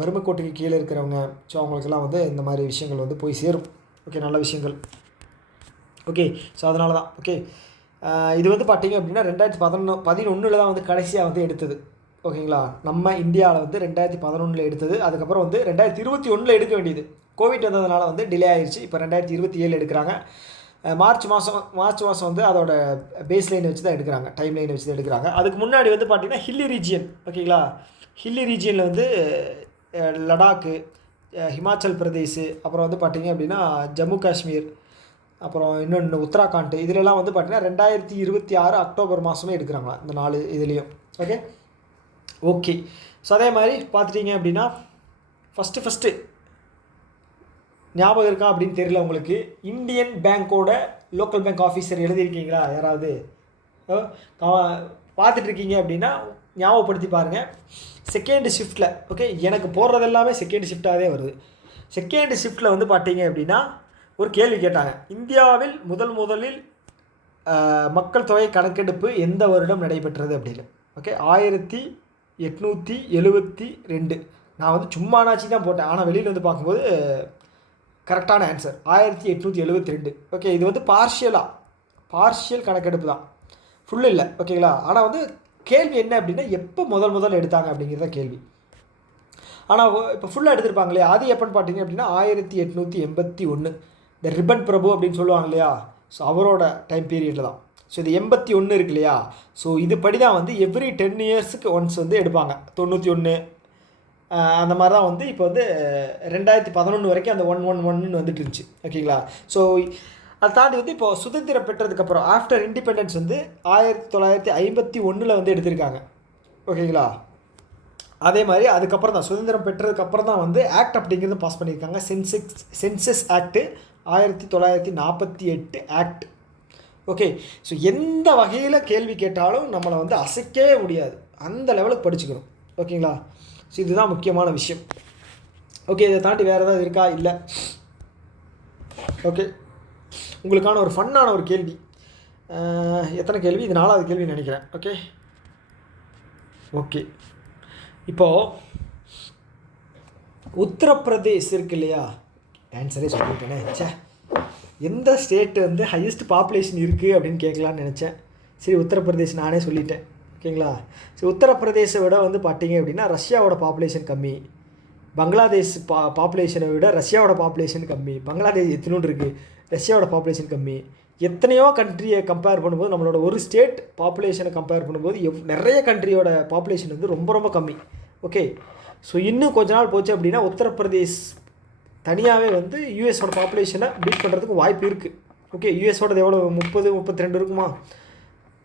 வறுமை கோட்டுக்கு கீழே இருக்கிறவங்க, ஸோ அவங்களுக்கெல்லாம் வந்து இந்த மாதிரி விஷயங்கள் வந்து போய் சேரும். ஓகே, நல்ல விஷயங்கள். ஓகே, ஸோ அதனால தான். ஓகே, இது வந்து பார்த்திங்க அப்படின்னா 2011 தான் வந்து கடைசியாக வந்து எடுத்தது. ஓகேங்களா, நம்ம இந்தியாவில் வந்து 2011 எடுத்தது. அதுக்கப்புறம் வந்து 2021 எடுக்க வேண்டியது, கோவிட் வந்ததுனால வந்து டிலே ஆகிடுச்சு. இப்போ 2027 எடுக்கிறாங்க. மார்ச் மாதம் வந்து அதோட பேஸ் லைனை வச்சு தான் எடுக்கிறாங்க, டைம் லைனை வச்சு தான் எடுக்கிறாங்க. அதுக்கு முன்னாடி வந்து பார்த்திங்கன்னா ஹில்லி ரீஜியன். ஓகேங்களா, ஹில்லி ரீஜியனில் வந்து லடாக்கு, ஹிமாச்சல் பிரதேஷ், அப்புறம் வந்து பார்த்திங்க அப்படின்னா ஜம்மு காஷ்மீர், அப்புறம் இன்னொன்று உத்தராகண்ட், இதிலெல்லாம் வந்து பார்த்திங்கன்னா 2026 அக்டோபர் மாதமே எடுக்கிறாங்களா இந்த 4 இதுலேயும். Okay okay. ஸோ அதே மாதிரி பார்த்துட்டிங்க அப்படின்னா ஃபஸ்ட்டு ஞாபகம் இருக்கா அப்படின்னு தெரியல உங்களுக்கு, இந்தியன் பேங்க்கோட லோக்கல் பேங்க் ஆஃபீஸர் எழுதியிருக்கீங்களா யாராவது? பார்த்துட்ருக்கீங்க அப்படின்னா ஞாபகப்படுத்தி பாருங்கள். செகண்ட் ஷிஃப்ட்டில், ஓகே, எனக்கு போடுறது எல்லாமே செகண்ட் ஷிஃப்டாகவே வருது. செகண்ட் ஷிஃப்ட்டில் வந்து பார்த்தீங்க அப்படின்னா ஒரு கேள்வி கேட்டாங்க, இந்தியாவில் முதலில் மக்கள் தொகை கணக்கெடுப்பு எந்த வருடம் நடைபெற்றது அப்படின்னு. ஓகே, 1872. நான் வந்து சும்மானாச்சு தான் போட்டேன், ஆனால் வெளியில் வந்து பார்க்கும்போது கரெக்டான ஆன்சர் 1872. ஓகே, இது வந்து பார்ஷியல் கணக்கெடுப்பு தான், ஃபுல் இல்லை. ஓகேங்களா? ஆனால் வந்து கேள்வி என்ன அப்படின்னா எப்போ முதல் எடுத்தாங்க அப்படிங்கிறத கேள்வி. ஆனால் இப்போ ஃபுல்லாக எடுத்திருப்பாங்க இல்லையா, அது எப்போன்னு பார்த்தீங்க அப்படின்னா 1881. இந்த ரிப்பன் பிரபு அப்படின்னு சொல்லுவாங்க இல்லையா, ஸோ அவரோட டைம் பீரியடில் தான். ஸோ இது 81 இருக்கு இல்லையா, ஸோ இதுபடி தான் வந்து எவ்ரி 10 இயர்ஸுக்கு ஒன்ஸ் வந்து எடுப்பாங்க. 91 அந்த மாதிரி தான் வந்து இப்போ வந்து 2011 வரைக்கும் அந்த 111 வந்துட்டு இருந்துச்சு. ஓகேங்களா? ஸோ அதை தாண்டி வந்து இப்போது சுதந்திரம் பெற்றதுக்கப்புறம் ஆஃப்டர் இண்டிபெண்டன்ஸ் வந்து 1951 வந்து எடுத்திருக்காங்க. ஓகேங்களா? அதே மாதிரி அதுக்கப்புறம் தான் சுதந்திரம் பெற்றதுக்கப்புறம் தான் வந்து ஆக்ட் அப்படிங்கிறது பாஸ் பண்ணியிருக்காங்க. Census act 1948 act. Okay, so எந்த வகையில் கேள்வி கேட்டாலும் நம்மளை வந்து அசைக்கவே முடியாது, அந்த லெவலுக்கு படிச்சுக்கணும். ஓகேங்களா? ஸோ இதுதான் முக்கியமான விஷயம். ஓகே, இதை தாண்டி வேறு ஏதாவது இருக்கா? இல்லை. ஓகே, உங்களுக்கான ஒரு ஃபன்னான ஒரு கேள்வி. எத்தனை கேள்வி? இது 4வது கேள்வி நினைக்கிறேன். Okay okay. இப்போது உத்தரப்பிரதேஷ் இருக்கு இல்லையா, ஆன்சரே சொல்லிட்டேனே, சே, எந்த ஸ்டேட்டு வந்து ஹையஸ்ட் பாப்புலேஷன் இருக்குது அப்படின்னு கேட்கலான்னு நினச்சேன். சரி, உத்தரப்பிரதேஷ் நானே சொல்லிட்டேன். ஓகேங்களா? ஸோ உத்தரப்பிரதேசை விட வந்து பார்த்தீங்க அப்படின்னா ரஷ்யாவோட பாப்புலேஷன் கம்மி, பங்களாதேஷ் பாப்புலேஷனை விட ரஷ்யாவோட பாப்புலேஷன் கம்மி. பங்களாதேஷ் எத்தனோடு இருக்குது, ரஷ்யாவோட பாப்புலேஷன் கம்மி. எத்தனையோ கண்ட்ரியை கம்பேர் பண்ணும்போது நம்மளோட ஒரு ஸ்டேட் பாப்புலேஷனை கம்பேர் பண்ணும்போது நிறைய கண்ட்ரியோட பாப்புலேஷன் வந்து ரொம்ப கம்மி. ஓகே, ஸோ இன்னும் கொஞ்ச நாள் போச்சு அப்படின்னா உத்தரப்பிரதேஷ் தனியாகவே வந்து யூஎஸோட பாப்புலேஷனை பீட் பண்ணுறதுக்கு வாய்ப்பு இருக்குது. ஓகே, யூஎஸோடது எவ்வளோ, 30-32 இருக்குமா?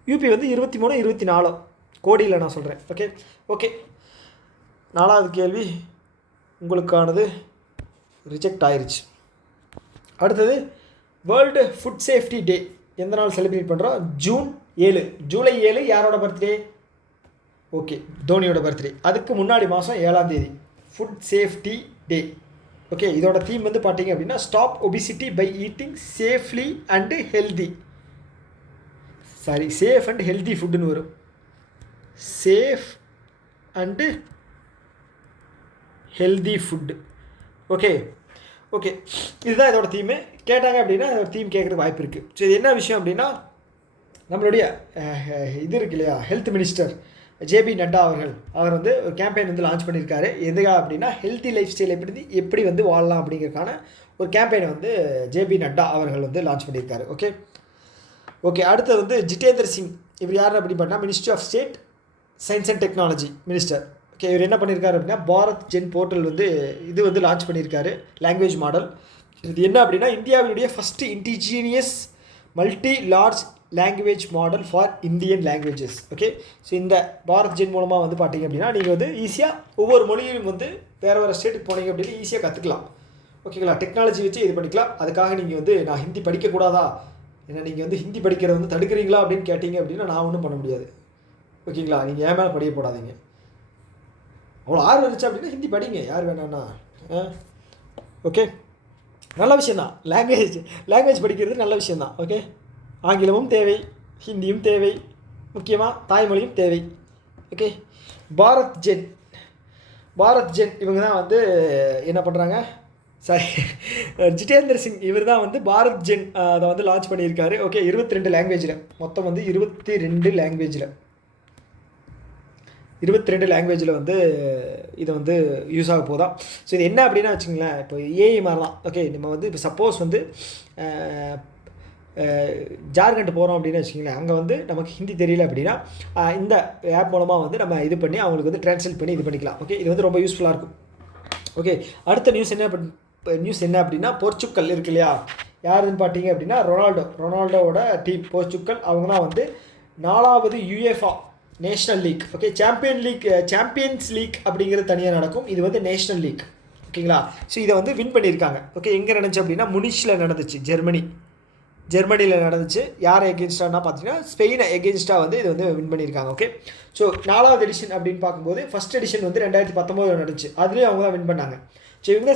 யூபி வந்து 23-24 கோடியில் நான் சொல்கிறேன். ஓகே. 4வது கேள்வி உங்களுக்கானது ரிஜெக்ட் ஆயிடுச்சு. அடுத்தது வேர்ல்டு ஃபுட் சேஃப்டி டே எந்த நாள் செலிப்ரேட் பண்ணுறோம்? ஜூலை 7 யாரோட பர்த்டே? Okay, தோனியோட birthday. அதுக்கு முன்னாடி மாதம் 7ஆம் தேதி ஃபுட் சேஃப்டி டே. ஓகே, இதோட தீம் வந்து பார்த்தீங்க அப்படின்னா stop obesity by eating safely and healthy. Safe and healthy ஃபுட்டுன்னு வரும். Safe and healthy food. Okay, இதுதான் இதோட தீமு. கேட்டாங்க அப்படின்னா இதோட தீம் கேட்குறதுக்கு வாய்ப்பு இருக்குது. ஸோ இது என்ன விஷயம் அப்படின்னா நம்மளுடைய இது இருக்கு இல்லையா, ஹெல்த் மினிஸ்டர் ஜேபி நட்டா அவர் வந்து ஒரு கேம்பெயின் வந்து லான்ச் பண்ணியிருக்காரு. எதுக்காக அப்படின்னா ஹெல்த்தி லைஃப் ஸ்டைல் எப்படி வந்து வாழலாம் அப்படிங்கிறதுக்கான ஒரு கேம்பெயினை வந்து ஜேபி நட்டா அவர்கள் வந்து லான்ச் பண்ணியிருக்காரு. ஓகே. அடுத்தது வந்து ஜிதேந்திர சிங். இவர் யார் அப்படி பண்ணால் ministry of state science and technology minister. Okay, இவர் என்ன பண்ணியிருக்காரு அப்படின்னா பாரத் ஜென் போர்ட்டல் வந்து இது வந்து லான்ச் பண்ணியிருக்காரு, லாங்குவேஜ் மாடல். இது என்ன அப்படின்னா இந்தியாவினுடைய first indigenous multi large language model for Indian languages. Okay, so இந்த பாரத் ஜென் மூலமாக வந்து பார்த்தீங்க அப்படின்னா நீங்கள் வந்து ஈஸியாக ஒவ்வொரு மொழியும் வந்து வேறு ஸ்டேட்டுக்கு போனீங்க அப்படின்னு ஈஸியாக கற்றுக்கலாம். ஓகேங்களா? டெக்னாலஜி வச்சு இது பண்ணிக்கலாம். அதுக்காக நீங்கள் வந்து நான் ஹிந்தி படிக்கக்கூடாதா, ஏன்னா நீங்கள் வந்து ஹிந்தி படிக்கிறத வந்து தடுக்கிறீங்களா அப்படின்னு கேட்டிங்க அப்படின்னா நான் ஒன்றும் பண்ண முடியாது. ஓகேங்களா? நீங்கள் ஏன் மேலே படிக்க போடாதீங்க. அவ்வளோ ஆர்வம் இருந்துச்சு அப்படின்னா ஹிந்தி படிங்க, யார் வேணான்னா. ஓகே, நல்ல விஷயந்தான். லாங்குவேஜ் படிக்கிறது நல்ல விஷயந்தான். ஓகே, ஆங்கிலமும் தேவை, ஹிந்தியும் தேவை, முக்கியமாக தாய்மொழியும் தேவை. ஓகே, பாரத் ஜென் இவங்க தான் வந்து என்ன பண்ணுறாங்க, ஜிதேந்திர சிங் இவர் தான் வந்து பாரத் ஜென் அதை வந்து லான்ச் பண்ணியிருக்காரு. ஓகே, 22 லாங்குவேஜில், மொத்தம் வந்து 22 லாங்குவேஜில் வந்து இது வந்து யூஸ் ஆக போதான். ஸோ இது என்ன அப்படின்னா வச்சுங்களேன், இப்போ ஏஐ மாதிரிலாம். ஓகே, நம்ம வந்து இப்போ சப்போஸ் வந்து ஜார்க்கண்ட் போகிறோம் அப்படின்னு வச்சுக்கிங்களேன், அங்கே வந்து நமக்கு ஹிந்தி தெரியல அப்படின்னா இந்த ஆப் மூலமாக வந்து நம்ம இது பண்ணி அவங்களுக்கு வந்து ட்ரான்ஸ்லேட் பண்ணி இது பண்ணிக்கலாம். ஓகே, இது வந்து ரொம்ப யூஸ்ஃபுல்லாக இருக்கும். ஓகே, அடுத்த நியூஸ் என்ன அப்படின்னா போர்ச்சுக்கல் இருக்கு இல்லையா, யாருன்னு பார்த்தீங்க அப்படின்னா ரொனால்டோவோட டீம் போர்ச்சுக்கல். அவங்க தான் வந்து 4வது UEFA national league. Okay, champions league அப்படிங்கிறது தனியாக நடக்கும். இது வந்து நேஷ்னல் லீக். ஓகேங்களா? ஸோ இதை வந்து வின் பண்ணியிருக்காங்க. ஓகே, எங்கே நடந்துச்சு அப்படின்னா முனிஷில் நடந்துச்சு, ஜெர்மனியில் நடந்துச்சு. யார் எகென்ஸ்டானா பார்த்தீங்கன்னா ஸ்பெயினை எகென்ஸ்டாக வந்து இது வந்து வின் பண்ணியிருக்காங்க. ஓகே, ஸோ 4வது எடிஷன் அப்படின்னு பார்க்கும்போது ஃபஸ்ட் எடிஷன் வந்து 2019 நடந்துச்சு. அதுலேயும் அவங்க தான் வின் பண்ணாங்க. ஸோ இவங்க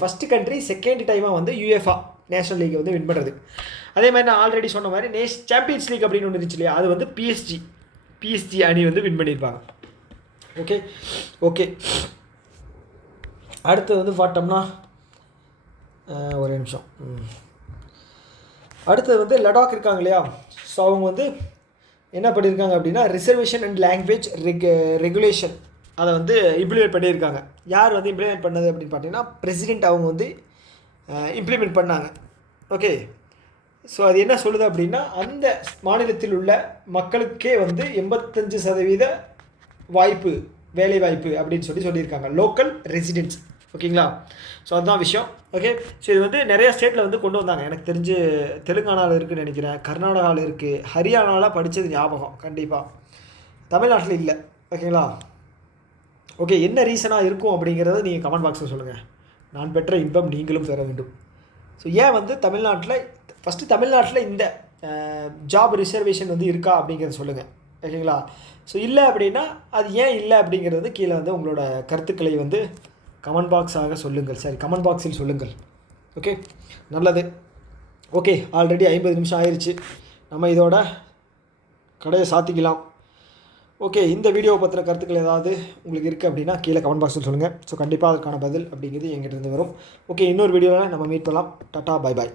ஃபஸ்ட்டு கண்ட்ரி செகண்ட் டைமாக வந்து யுஎஃபா நேஷனல் லீக் வந்து வின் பண்ணுறது. அதே மாதிரி நான் ஆல்ரெடி சொன்ன மாதிரி சாம்பியன்ஸ் லீக் அப்படின்னு ஒன்று இருந்துச்சு இல்லையா, அது வந்து பிஎஸ்ஜி அணி வந்து வின் பண்ணியிருப்பாங்க. ஓகே அடுத்து வந்து பார்த்தோம்னா ஒரு நிமிஷம். அடுத்தது வந்து லடாக் இருக்காங்க இல்லையா, ஸோ அவங்க வந்து என்ன பண்ணியிருக்காங்க அப்படின்னா ரிசர்வேஷன் அண்ட் லாங்குவேஜ் ரெகுலேஷன் அதை வந்து இம்ப்ளிமெண்ட் பண்ணியிருக்காங்க. யார் வந்து இம்ப்ளிமெண்ட் பண்ணது அப்படின்னு பார்த்தீங்கன்னா பிரசிடெண்ட் அவங்க வந்து இம்ப்ளிமெண்ட் பண்ணாங்க. ஓகே, ஸோ அது என்ன சொல்லுது அப்படின்னா அந்த மாநிலத்தில் உள்ள மக்களுக்கே வந்து 85% வேலை வாய்ப்பு அப்படின்னு சொல்லியிருக்காங்க, லோக்கல் ரெசிடென்ட்ஸ். ஓகேங்களா? ஸோ அதுதான் விஷயம். ஓகே, ஸோ இது வந்து நிறையா ஸ்டேட்டில் வந்து கொண்டு வந்தாங்க. எனக்கு தெரிஞ்சு தெலுங்கானாவில் இருக்குதுன்னு நினைக்கிறேன், கர்நாடகாவில் இருக்குது, ஹரியானாவில் படித்தது ஞாபகம் கண்டிப்பாக, தமிழ்நாட்டில் இல்லை. ஓகேங்களா? ஓகே, என்ன ரீசனாக இருக்கும் அப்படிங்கிறத நீங்கள் கமெண்ட் பாக்ஸில் சொல்லுங்கள். நான் பெற்ற இன்பம் நீங்களும் பெற வேண்டும். ஸோ ஏன் வந்து தமிழ்நாட்டில் இந்த ஜாப் ரிசர்வேஷன் வந்து இருக்கா அப்படிங்கிறத சொல்லுங்கள். ஓகேங்களா? ஸோ இல்லை அப்படின்னா அது ஏன் இல்லை அப்படிங்கிறது கீழே வந்து உங்களோட கருத்துக்களை வந்து கமெண்ட் பாக்ஸில் சொல்லுங்கள். ஓகே, நல்லது. ஓகே, ஆல்ரெடி 50 நிமிஷம் ஆயிடுச்சு. நம்ம இதோட கடையை சாத்திக்கலாம். ஓகே, இந்த வீடியோவை பற்றின கருத்துக்கள் ஏதாவது உங்களுக்கு இருக்குது அப்படின்னா கீழே கமெண்ட் பாக்ஸில் சொல்லுங்கள். ஸோ கண்டிப்பாக அதுக்கான பதில் அப்படிங்கிறது எங்கிட்ட இருந்து வரும். ஓகே, இன்னொரு வீடியோவில் நம்ம மீட் பண்ணலாம். Tata, bye bye.